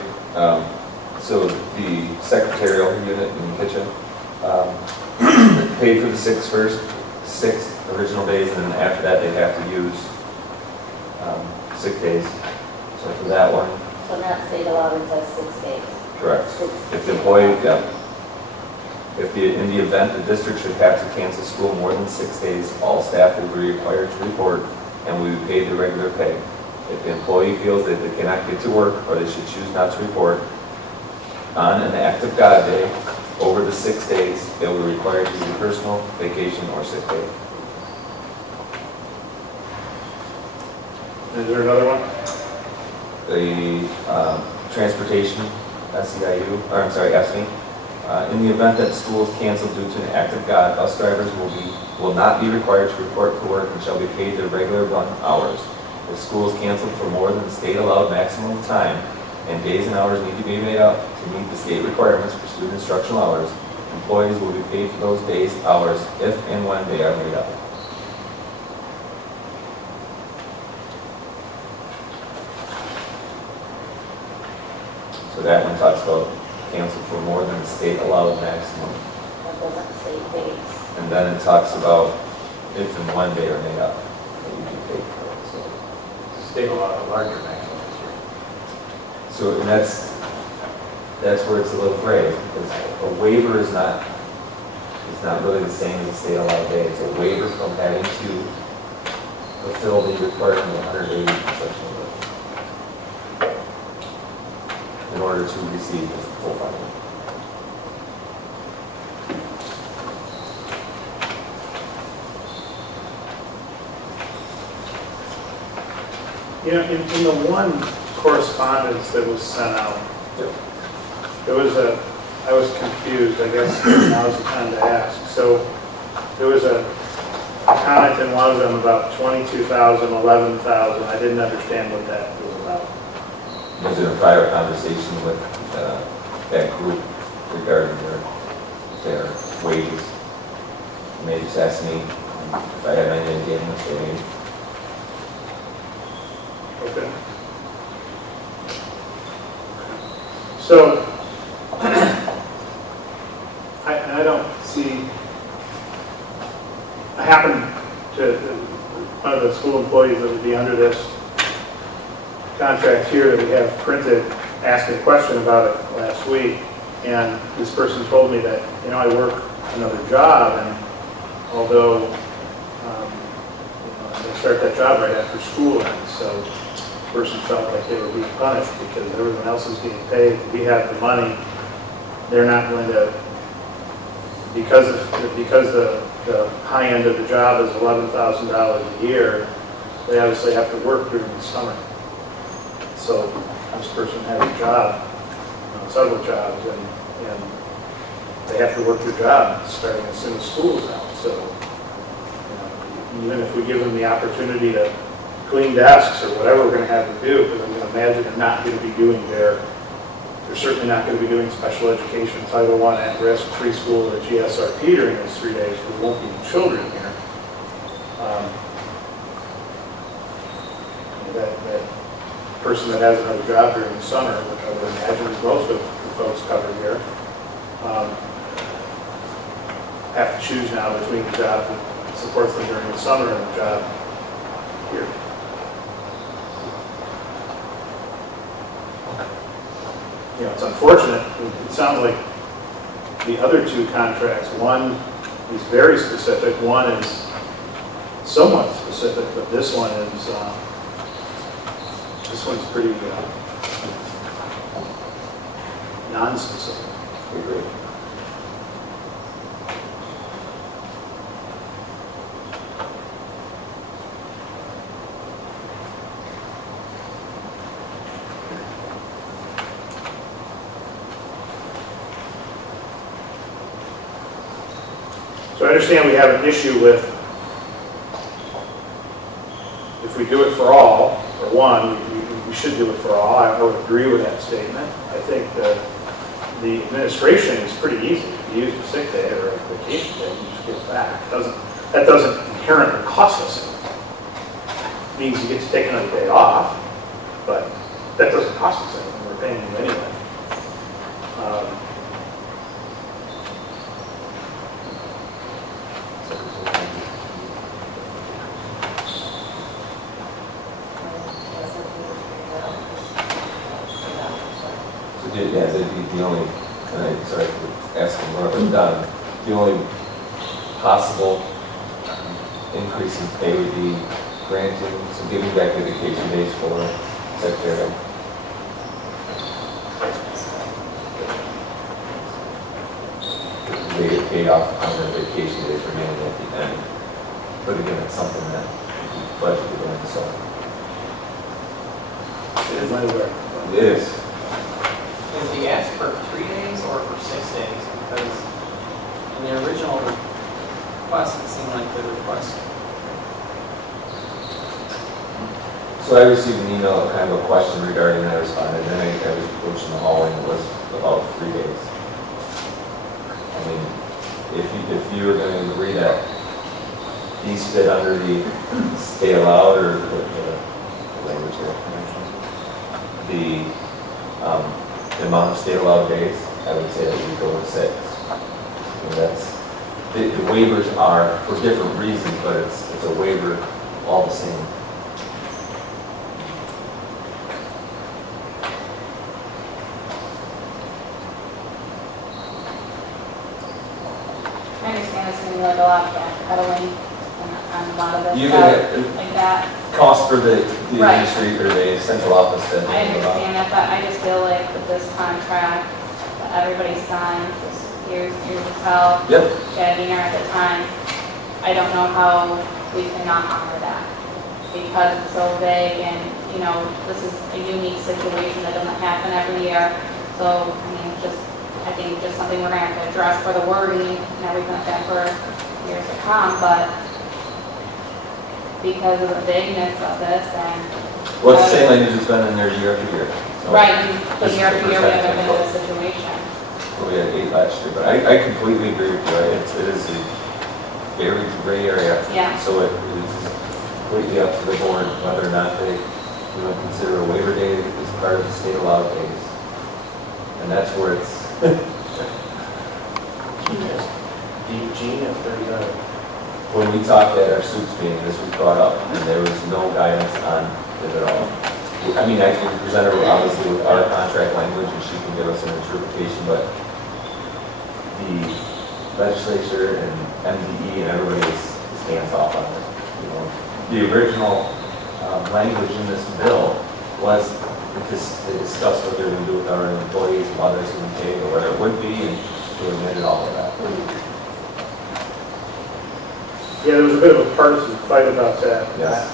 So the secretarial unit in the kitchen, paid for the six original days, and then after that they have to use sick days. So for that one, So not state allowance of 6 days. correct. If the employee, in the event the district should have to cancel school more than 6 days, all staff will be required to report and will be paid the regular pay. If the employee feels that they cannot get to work or they should choose not to report on an act of God day over the 6 days, they will be required to use personal, vacation, or sick day. Is there another one? The transportation, SEIU, or I'm sorry, SME. In the event that school is canceled due to an act of God, bus drivers will not be required to report to work and shall be paid their regular run hours. If school is canceled for more than the state allowed maximum time and days and hours need to be made up to meet the state requirements for student instructional hours, employees will be paid for those days, hours, if and when they are made up. So that one talks about canceled for more than the state allowed maximum. That doesn't say days. And then it talks about if and when they are made up. That you can pay for it, so. State allowed a larger maximum. So, and that's where it's a little gray, because a waiver is not really the same as a state allowed day. It's a waiver from having to fulfill the requirement of 180 concession in order to receive the full funding. You know, in the one correspondence that was sent out, there was I was confused, I guess now's the time to ask. So there was a comment in one of them about 22,000, 11,000. I didn't understand what that was about. I was in a prior conversation with that group regarding their wages. And they just asked me if I had any idea how much they made. Okay. So, I don't see, I happen to, one of the school employees that would be under this contract here that we have printed, asked a question about it last week, and this person told me that, you know, I work another job, and although I start that job right after school ends, so the person felt like they were being punished because everyone else is getting paid, we have the money, they're not going to, because the high end of the job is $11,000 a year, they obviously have to work during the summer. So this person has a job, several jobs, and they have to work their job starting as soon as school's out. So even if we give them the opportunity to clean desks or whatever we're gonna have to do, because I'm gonna imagine they're not gonna be doing they're certainly not gonna be doing special education, Title I at-risk, preschool, or GSRP during those 3 days, because there won't be any children here. That person that has another job during the summer, which I would imagine is most of the folks covered here, have to choose now between the job that supports them during the summer and the job here. You know, it's unfortunate. It sounds like the other two contracts, one is very specific, one is somewhat specific, but this one is, this one's pretty non-specific. I agree. So I understand we have an issue with, if we do it for all, for one, we should do it for all. I would agree with that statement. I think that the administration is pretty easy. If you use a sick day or a vacation day, you just get it back. That doesn't inherently cost us anything. It means you get to take another day off, but that doesn't cost us anything. We're paying you anyway. Yeah, the only, and I'm sorry for asking more, but the only possible increase in pay would be granting, so giving back the vacation days for secretary. They get paid off on their vacation days remaining at the end. But again, it's something that we budgeted in, so. It is anywhere. It is. Is he asked for 3 days or for 6 days? Because in the original request, it seemed like the request. So I received an email, kind of a question regarding that, I responded, and then I was approaching the hall and it was about 3 days. I mean, if you were going to agree that these fit under the stay allowed or the language here, the amount of state allowed days, I would say that we go with 6. And that's, the waivers are for different reasons, but it's a waiver all the same. I understand this can be like a lot of backpedaling on a lot of this You stuff, can like that. cost for the Right. administrator, the central office that. I understand that, but I just feel like with this contract that everybody signed, here's yourself, Yep. Shaggy at the time, I don't know how we cannot honor that. Because it's so vague and, you know, this is a unique situation that doesn't happen every year. So, I mean, I think just something we're gonna have to address for the wording and everything like that for years to come, but because of the vagueness of this and. Well, it's the same language that's been in there year after year. So Right, but this is year after the year, we first haven't time been in this situation. we had 8 last year, but I completely agree with you. It is a very gray area. Yeah. So it is completely up to the board whether or not they, consider a waiver day as part of the state allowed days. And that's where it's, Gene, if there's a. when we talked at our suits meeting, this was brought up, and there was no guidance on it at all. I mean, I can present her obviously with our contract language, and she can give us an interpretation, but the legislature and MDE and everybody is hands off on it. The original language in this bill was to discuss what they're going to do with our employees, mothers and paid, or what it would be, and to admit all of that. Yeah, there was a bit of a partisan fight about that. Yes.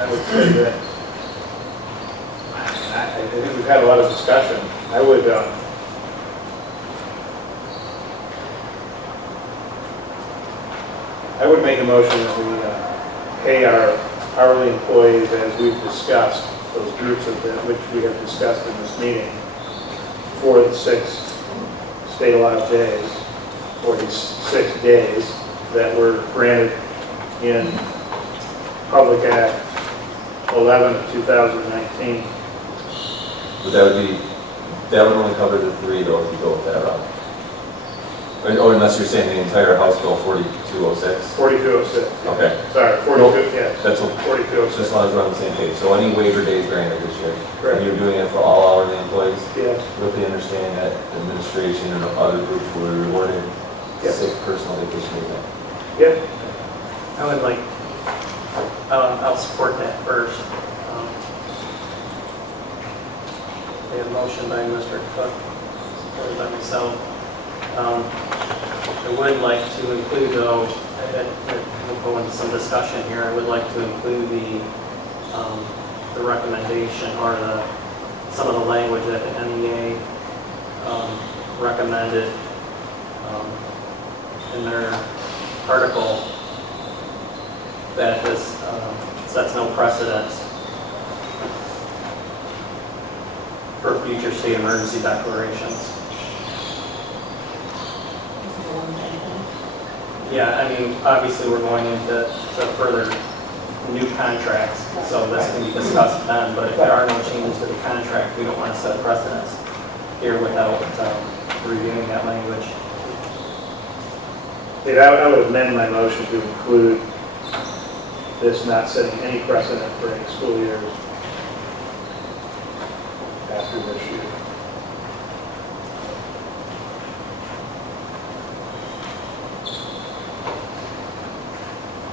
I would say that, I think we've had a lot of discussion. I would make a motion that we pay our hourly employees, as we've discussed, those groups of them, which we have discussed in this meeting, for the 6 state allowed days, or these 6 days that were granted in Public Act 11 of 2019. But that would only cover the 3 though, if you go with that route. Or unless you're saying the entire House Bill 4206? 4206. Okay. Sorry, 42, yes. That's what, 4206. just as long as we're on the same page. So any waiver days granted this year? Correct. And you're doing it for all hourly employees? Yes. With the understanding that administration and other groups will be rewarded Yes. sick personal vacation leave? Yep. I would like, I'll support that first. We have a motion by Mr. Cook, supported by myself. I would like to include, though, we'll go into some discussion here, I would like to include the recommendation or some of the language that the NEA recommended in their article, that this sets no precedence for future state emergency declarations. Yeah, I mean, obviously, we're going into further new contracts, so this can be discussed then, but if there are no changes to the contract, we don't want to set precedents here without reviewing that language. I would amend my motion to include this not setting any precedent for any school years after this year.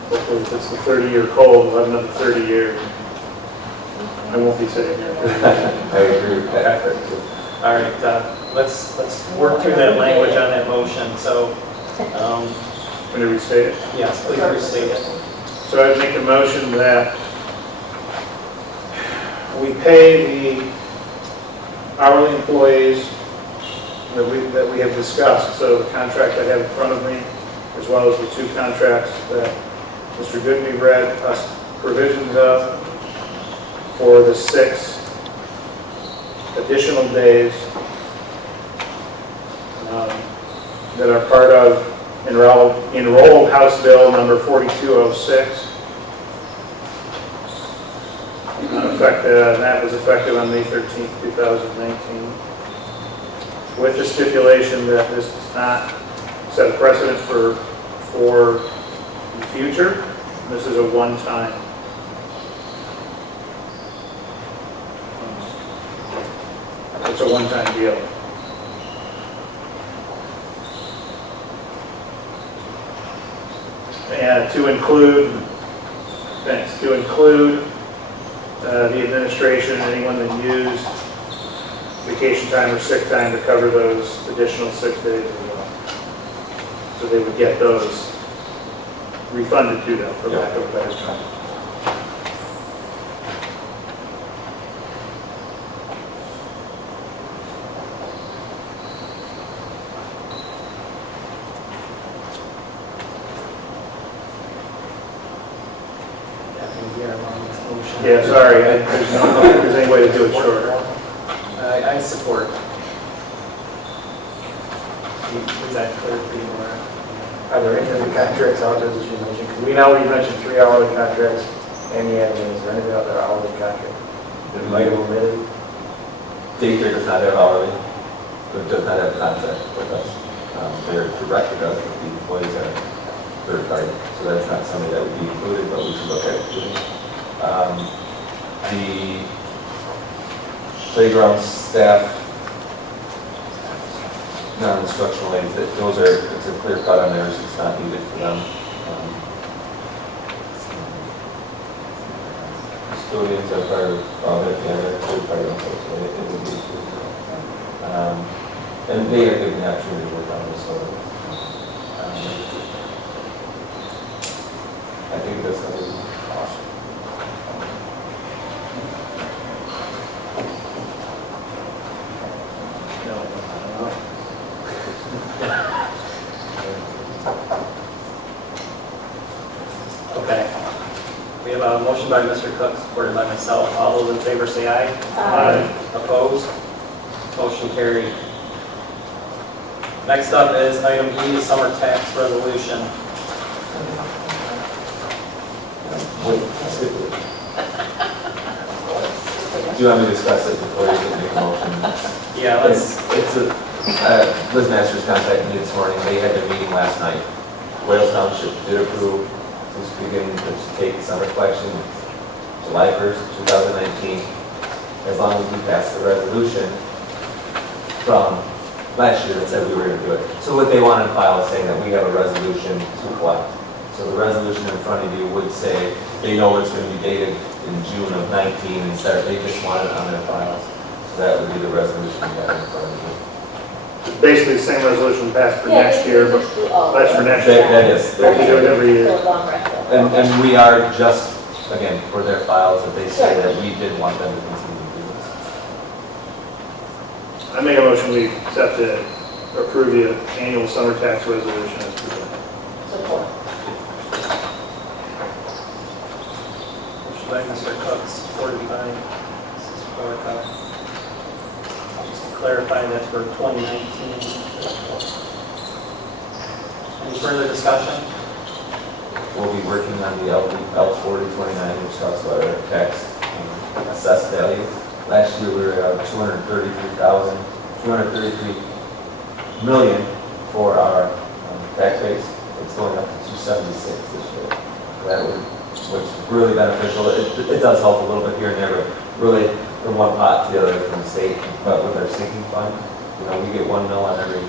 Hopefully, if it's the 30-year cold, we'll have another 30 years. I won't be sitting here. I agree with that. All right, let's work through that language on that motion. So, Can you restate it? yes, please restate it. So I'd make a motion that we pay the hourly employees that we have discussed. So the contract I have in front of me, as well as the 2 contracts that Mr. Goodby read us provisions of for the 6 additional days that are part of enrolled House Bill number 4206. That was effective on May 13th, 2019. With the stipulation that this does not set a precedent for the future. This is a one-time. It's a one-time deal. And to include the administration and anyone that used vacation time or sick time to cover those additional 6 days as well. So they would get those refunded to them, for lack of a better term. Yeah, sorry, there's no, if there's any way to do it shorter. I support. Is that clear to you, Laura? Are there any other contracts out there that you mentioned? 'Cause we mentioned 3 hourly contracts and the admin. Is there anything out there hourly contract that you might have omitted? Daycare does not have hourly, but does not have contract with us. They're directed us, but the employees are third party, so that's not something that would be included, but we should look at it. The playground staff, non-instructional aides, those are, it's a clear cut on theirs, it's not needed for them. Custodians are part of, they're third party also, so it would be included. And they are given the opportunity to work on this, so I think that's going to be awesome. Okay. We have a motion by Mr. Cook, supported by myself. All those in favor say aye. Opposed? Motion carried. Next up is item E, the summer tax resolution. Do you want me to discuss it before you make a motion? Yeah, let's, Liz Masters contacted me this morning, they had their meeting last night. Wales Township did approve to begin to take summer collection July 1st, 2019, as long as we pass the resolution from last year that said we were going to do it. So what they want in file is saying that we have a resolution to collect. So the resolution in front of you would say they know it's going to be dated in June of 19 and start, they just want it on their files. So that would be the resolution we have in front of you. Basically the same resolution passed for next year, but that's for next year. That is. They can do it every year. And we are just, again, for their files, that they say that we did want them to continue to do this. I make a motion we accept to approve the annual summer tax resolution as presented. Support. motion by Mr. Cook, supported by Mrs. Florka. Just to clarify, that's for 2019. Any further discussion? We'll be working on the L 4029, which talks about our tax assessed value. Last year we were at 233 million for our tax base. It's going up to 276 this year. That would, what's really beneficial. It does help a little bit here and there, but really from one pot to the other from the state. But with our sinking fund, we get 1 mil on every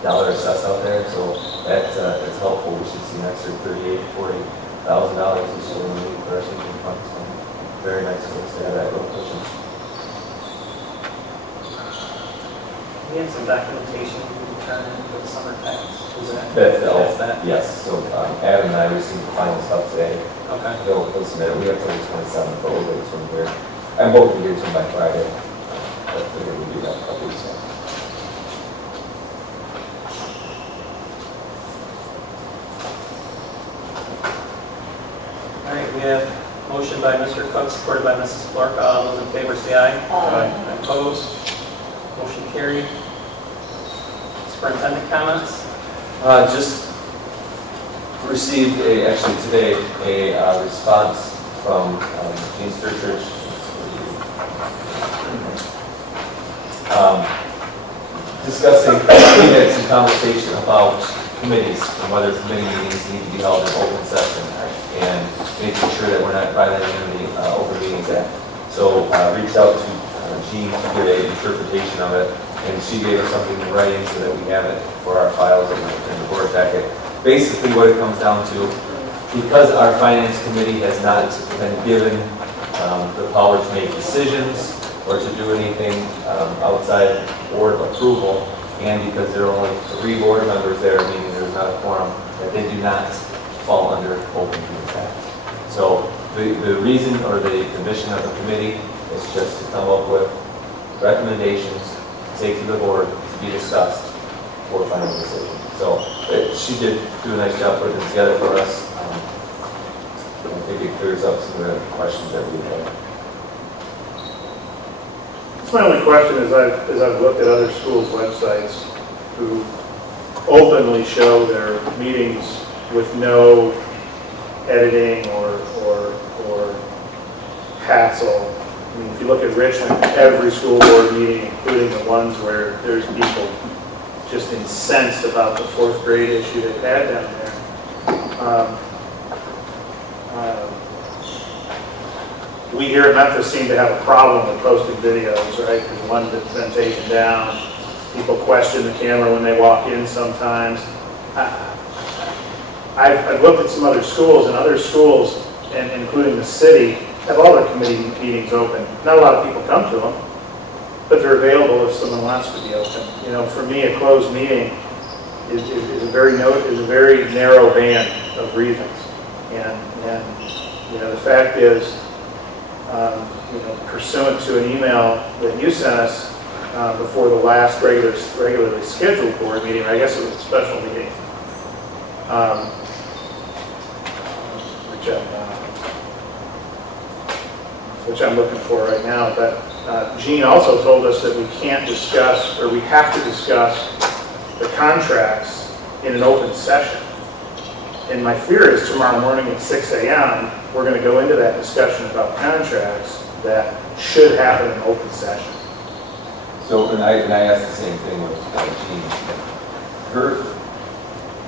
dollar assessed out there, so that is helpful. We should see an extra $38,000-$40,000 this year when we need for our sinking fund. So very nice for us to have that little cushion. We have some documentation we return for the summer tax. Is that? That's that? Yes, so Adam and I received the final stuff today. Okay. He'll submit it. We have till the 27th, but we'll get it to him here. I'm hoping to get it to him by Friday. I figured we'd do that a couple weeks ago. All right, we have motion by Mr. Cook, supported by Mrs. Florka. All those in favor say aye. Aye. Opposed? Motion carried. Superintendent comments? Just received actually today, a response from Gene Sturchurch. Discussing, we had some conversation about committees and whether committee meetings need to be held in open session and making sure that we're not violating the Open Meetings Act. So reached out to Jean to get an interpretation of it, and she gave us something in writing so that we have it for our files in the board packet. Basically what it comes down to, because our finance committee has not been given the power to make decisions or to do anything outside board approval, and because there are only 3 board members there, meaning there's not a quorum, that they do not fall under Open Meetings Act. So the reason or the mission of the committee is just to come up with recommendations, take to the board to be discussed for final decision. So she did do a nice job putting it together for us. I think it clears up some of the questions that we had. That's my only question as I've looked at other schools' websites who openly show their meetings with no editing or hassle. I mean, if you look at Richmond, every school board meeting, including the ones where there's people just incensed about the 4th grade issue they've had down there. We here at Memphis seem to have a problem with posting videos, right? Because one that's been taken down, people question the camera when they walk in sometimes. I've looked at some other schools, and other schools, and including the city, have all their committee meetings open. Not a lot of people come to them, but they're available if someone wants to be open. For me, a closed meeting is a very narrow band of reasons. And the fact is, pursuant to an email that you sent us before the last regularly scheduled board meeting, or I guess it was a special meeting, which I'm looking for right now. But Gene also told us that we can't discuss, or we have to discuss the contracts in an open session. And my fear is tomorrow morning at 6 a.m., we're going to go into that discussion about contracts that should happen in open session. So, and I asked the same thing with Jean. Her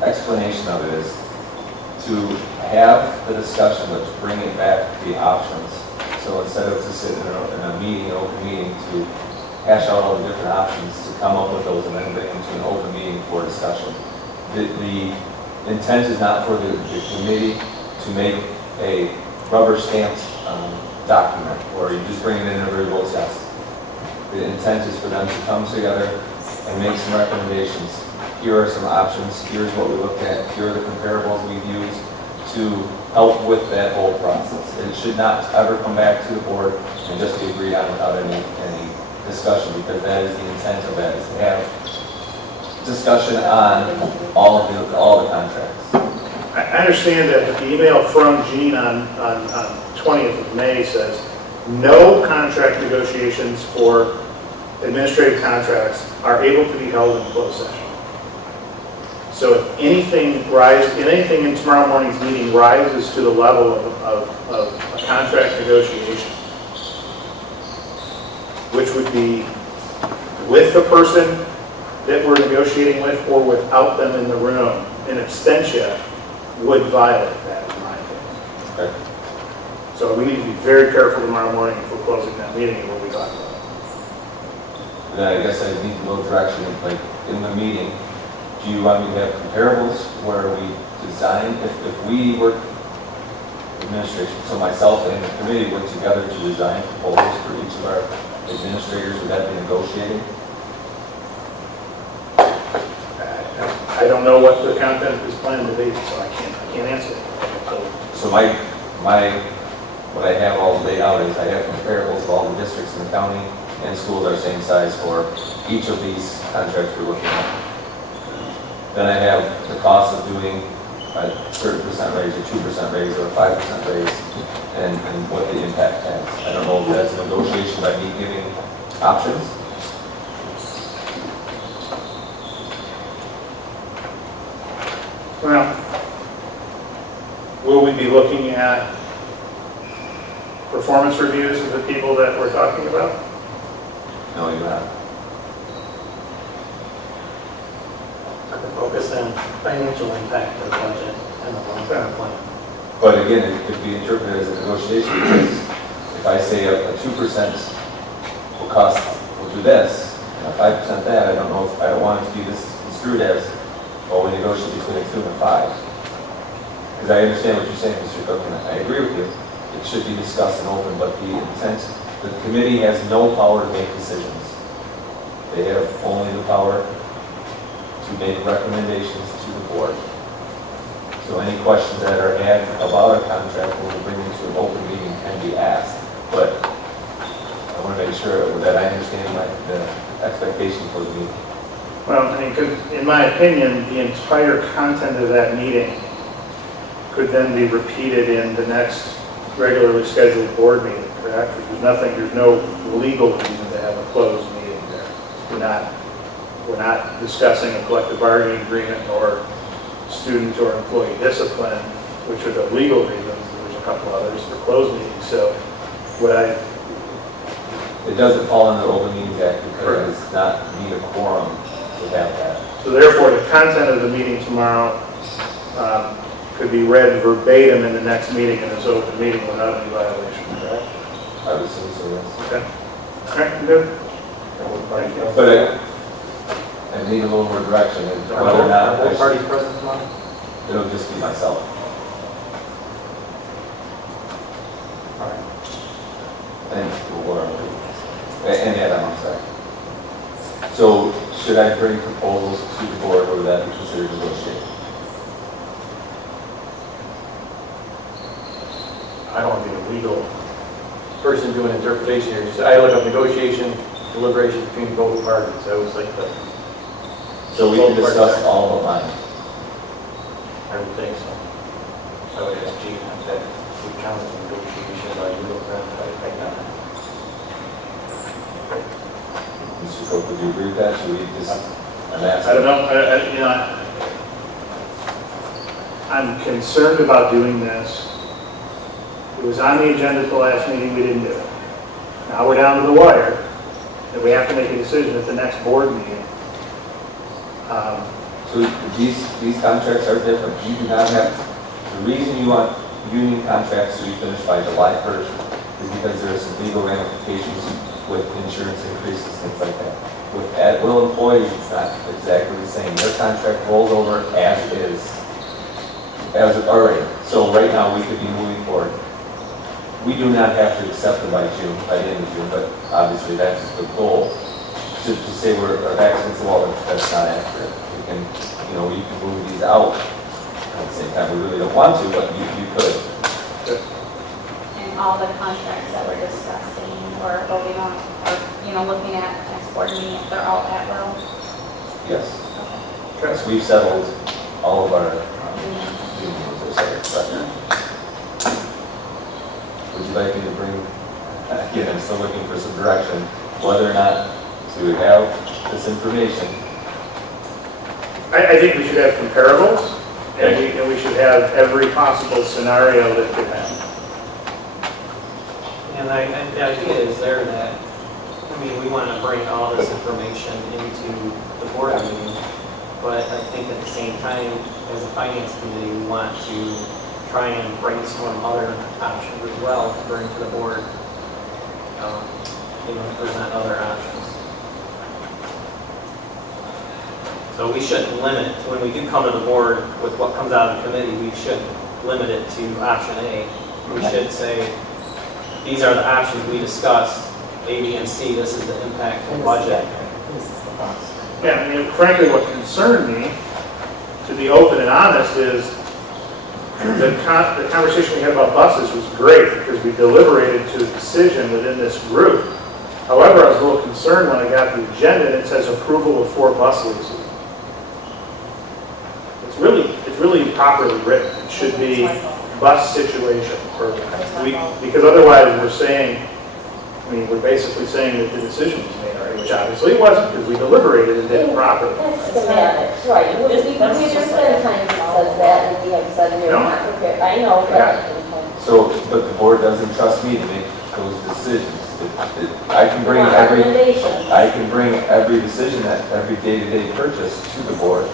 explanation of it is to have the discussion, but to bring it back to the options. So instead of to sit in a meeting, an open meeting, to hash out all the different options, to come up with those and then bring them to an open meeting for discussion. The intent is not for the committee to make a rubber stamped document where you just bring it in and everybody votes yes. The intent is for them to come together and make some recommendations. Here are some options, here's what we looked at, here are the comparables we've used to help with that whole process. It should not ever come back to the board and just be agreed on without any discussion, because that is the intent of that, is to have discussion on all the contracts. I understand that the email from Gene on 20th of May says, no contract negotiations for administrative contracts are able to be held in closed session. So if anything in tomorrow morning's meeting rises to the level of a contract negotiation, which would be with the person that we're negotiating with or without them in the room, an abstention would violate that, in my opinion. Okay. So we need to be very careful tomorrow morning if we're closing that meeting and what we talk about. Then I guess I need a little direction, like in the meeting, do you want me to have comparables where we design, if we work, administration, so myself and the committee work together to design proposals for each of our administrators, would that be negotiating? I don't know what the content is planned to be, so I can't answer it. So what I have all laid out is I have comparables of all the districts in the county and schools are same size for each of these contracts we're looking at. Then I have the cost of doing a 30% raise, a 2% raise, or a 5% raise, and what the impact has. I don't know if that's a negotiation by me giving options. Well, will we be looking at performance reviews of the people that we're talking about? No, you're not. Focus on financial impact of the budget and the long-term plan. But again, it could be interpreted as a negotiation, because if I say a 2% will do this, and a 5% that, I don't want it to be this construed as, well, we negotiate between a 2 and a 5. Because I understand what you're saying, Mr. Cook, and I agree with you. It should be discussed and open, but the intent, the committee has no power to make decisions. They have only the power to make recommendations to the board. So any questions that are had about a contract when we bring into an open meeting can be asked. But I want to make sure that I understand the expectation for the meeting. Well, I mean, in my opinion, the entire content of that meeting could then be repeated in the next regularly scheduled board meeting, correct? There's no legal reason to have a closed meeting there. We're not discussing a collective bargaining agreement or student or employee discipline, which are the legal reasons. There's a couple others for closed meetings. So it doesn't fall under the Open Meetings Act because it does not need a quorum to have that. So therefore, the content of the meeting tomorrow could be read verbatim in the next meeting in this open meeting without any violation, correct? I would assume so, yes. Okay. All right, good. But I need a little more direction. Whether or not Both parties present tomorrow? it'll just be myself. All right. And Adam, I'm sorry. So should I bring proposals to the board, or would that be considered negotiating? I don't want to be the legal person doing interpretation here. I look up negotiation, deliberation between both parties. I always like that. So we can discuss all of mine. I would think so. I would ask Gene on that. down with negotiations, I do look around right now. Mr. Cook, would you agree with that? Should we just, I'm I asking. don't know, you know, I'm concerned about doing this. It was on the agenda at the last meeting, we didn't do it. Now we're down to the wire, and we have to make a decision at the next board meeting. So these contracts are different. You do not have, the reason you want union contracts to be finished by July 1st is because there are some legal ramifications with insurance increases, things like that. With at-will employees, it's not exactly the same. Their contract rolls over as it is, as it already. So right now, we could be moving forward. We do not have to accept it by June, by the end of June, but obviously that's the goal. To say we're back against the wall, that's not accurate. We can, you know, you can move these out. At the same time, we really don't want to, but you could. And all the contracts that we're discussing or voting on, or, you know, looking at next board meeting, they're all at will. Yes. Because we've settled all of our unions, or settled. Would you like me to bring, again, I'm still looking for some direction, whether or not to have this information. I think we should have comparables, and we should have every possible scenario that could happen. And the idea is there that, I mean, we want to bring all this information into the board meeting, but I think at the same time, as a finance committee, we want to try and brainstorm other options as well to bring to the board, you know, present other options. So we shouldn't limit, when we do come to the board with what comes out of the committee, we shouldn't limit it to option A. We should say, these are the options we discussed, A, B, and C, this is the impact to budget. This is the cost. Yeah, I mean, frankly, what concerned me, to be open and honest, is the conversation we had about buses was great because we deliberated to a decision within this group. However, I was a little concerned when I got the agenda and it says approval of 4 bus leases. It's really properly written. It should be bus situation because otherwise we're saying, I mean, we're basically saying that the decision was made already, which obviously it wasn't because we deliberated and did it properly. That's schematics, right. There's been times it says that, and we have said we're not prepared. I know, but. So, but the board doesn't trust me to make those decisions. I can bring every decision, that every day-to-day purchase to the board.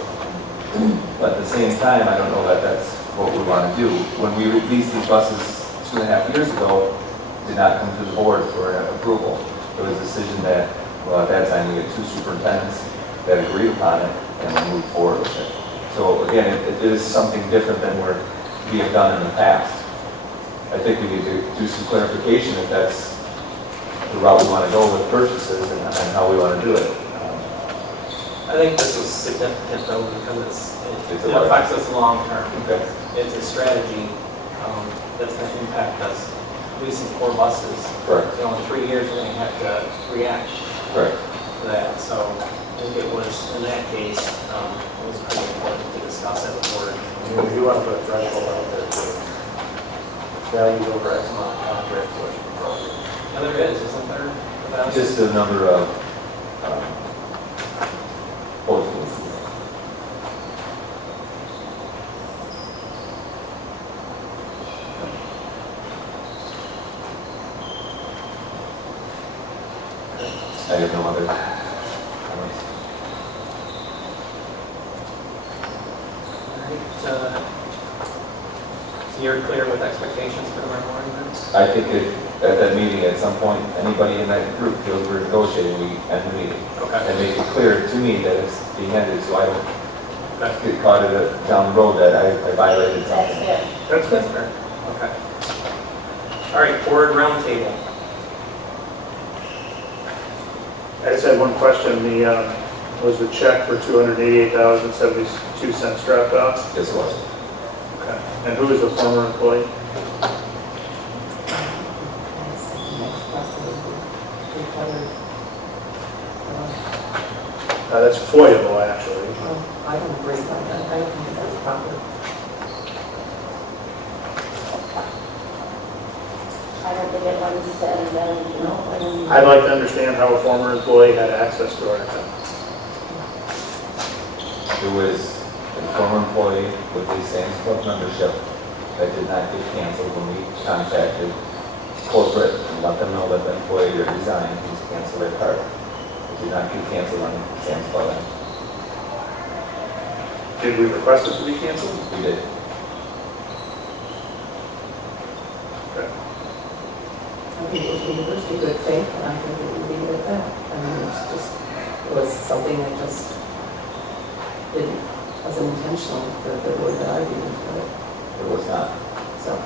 But at the same time, I don't know that that's what we want to do. When we released these buses 2.5 years ago, did not come to the board for approval. It was a decision that, well, at that time, we had 2 superintendents that agreed upon it and we moved forward with it. So again, it is something different than we have done in the past. I think we need to do some clarification if that's the route we want to go with purchases and how we want to do it. I think this is significant though because It's it a affects us long term. Okay. It's a strategy that's going to impact us. Leasing 4 buses. Correct. You know, in 3 years, we're going to have to react Correct. to that. So I think it was, in that case, it was pretty important to discuss at the board. We do have a threshold out there for values over X amount of contracts, which we probably. Yeah, there is, isn't there? About- Just the number of postal. I have no other comments. All right. So you're clear with expectations for tomorrow morning then? I think if at that meeting, at some point, anybody in that group feels we're negotiating, we end the meeting. Okay. And make it clear to me that it's being ended, so I don't Okay. get caught down the road that I violated That's something. it. That's fair. Okay. All right, board roundtable. I just had one question. Was the check for $288.72 dropped off? Yes, it was. Okay. And who is the former employee? That's foiable, actually. I don't agree with that. I don't think that's proper. get one instead, and then, you know, and. I'd like to understand how a former employee had access to our account. There was a former employee with a Sam's Club membership that did not get canceled when we contacted corporate and let them know that the employee had resigned, please cancel their card. It did not get canceled on Sam's Club. Did we request it to be canceled? We did. I think it was university good faith, and I think it would be with that. I mean, it's just, it was something that just didn't, wasn't intentional, the word that I used, but It was not. so.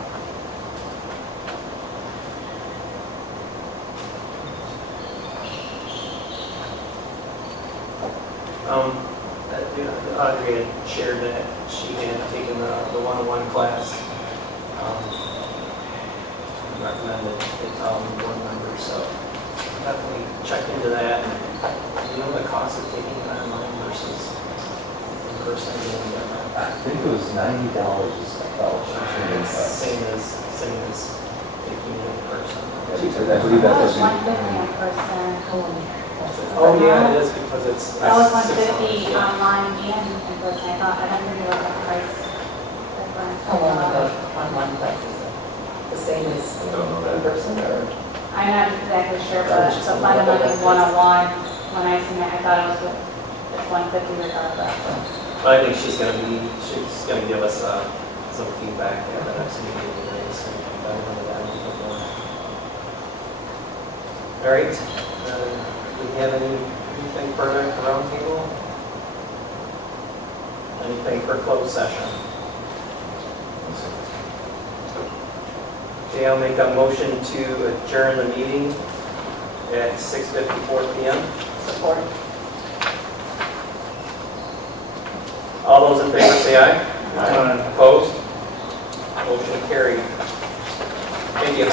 Audrey had shared that she had taken the 101 class. Recommended it to all the board members, so definitely check into that. And you know the cost of taking it online versus in person being different. I think it was $90 a fellowship. Same as taking it in person. I believe that was. $150 in person. Oh, yeah, it is because it's. That was $150 online and in person. I don't think there was a price difference. How long are the online classes? The same as I don't know that. in person, or? I'm not exactly sure, but the fundamental 101, when I seen it, I thought it was it's $150 regardless. But I think she's gonna give us some feedback at the next meeting today, so we can dive into that a little bit more. All right, do we have anything further for roundtable? Anything for closed session? Okay, I'll make a motion to adjourn the meeting at 6:54 p.m. Support. All those in favor say aye. Aye. Opposed? Motion carried. Thank you.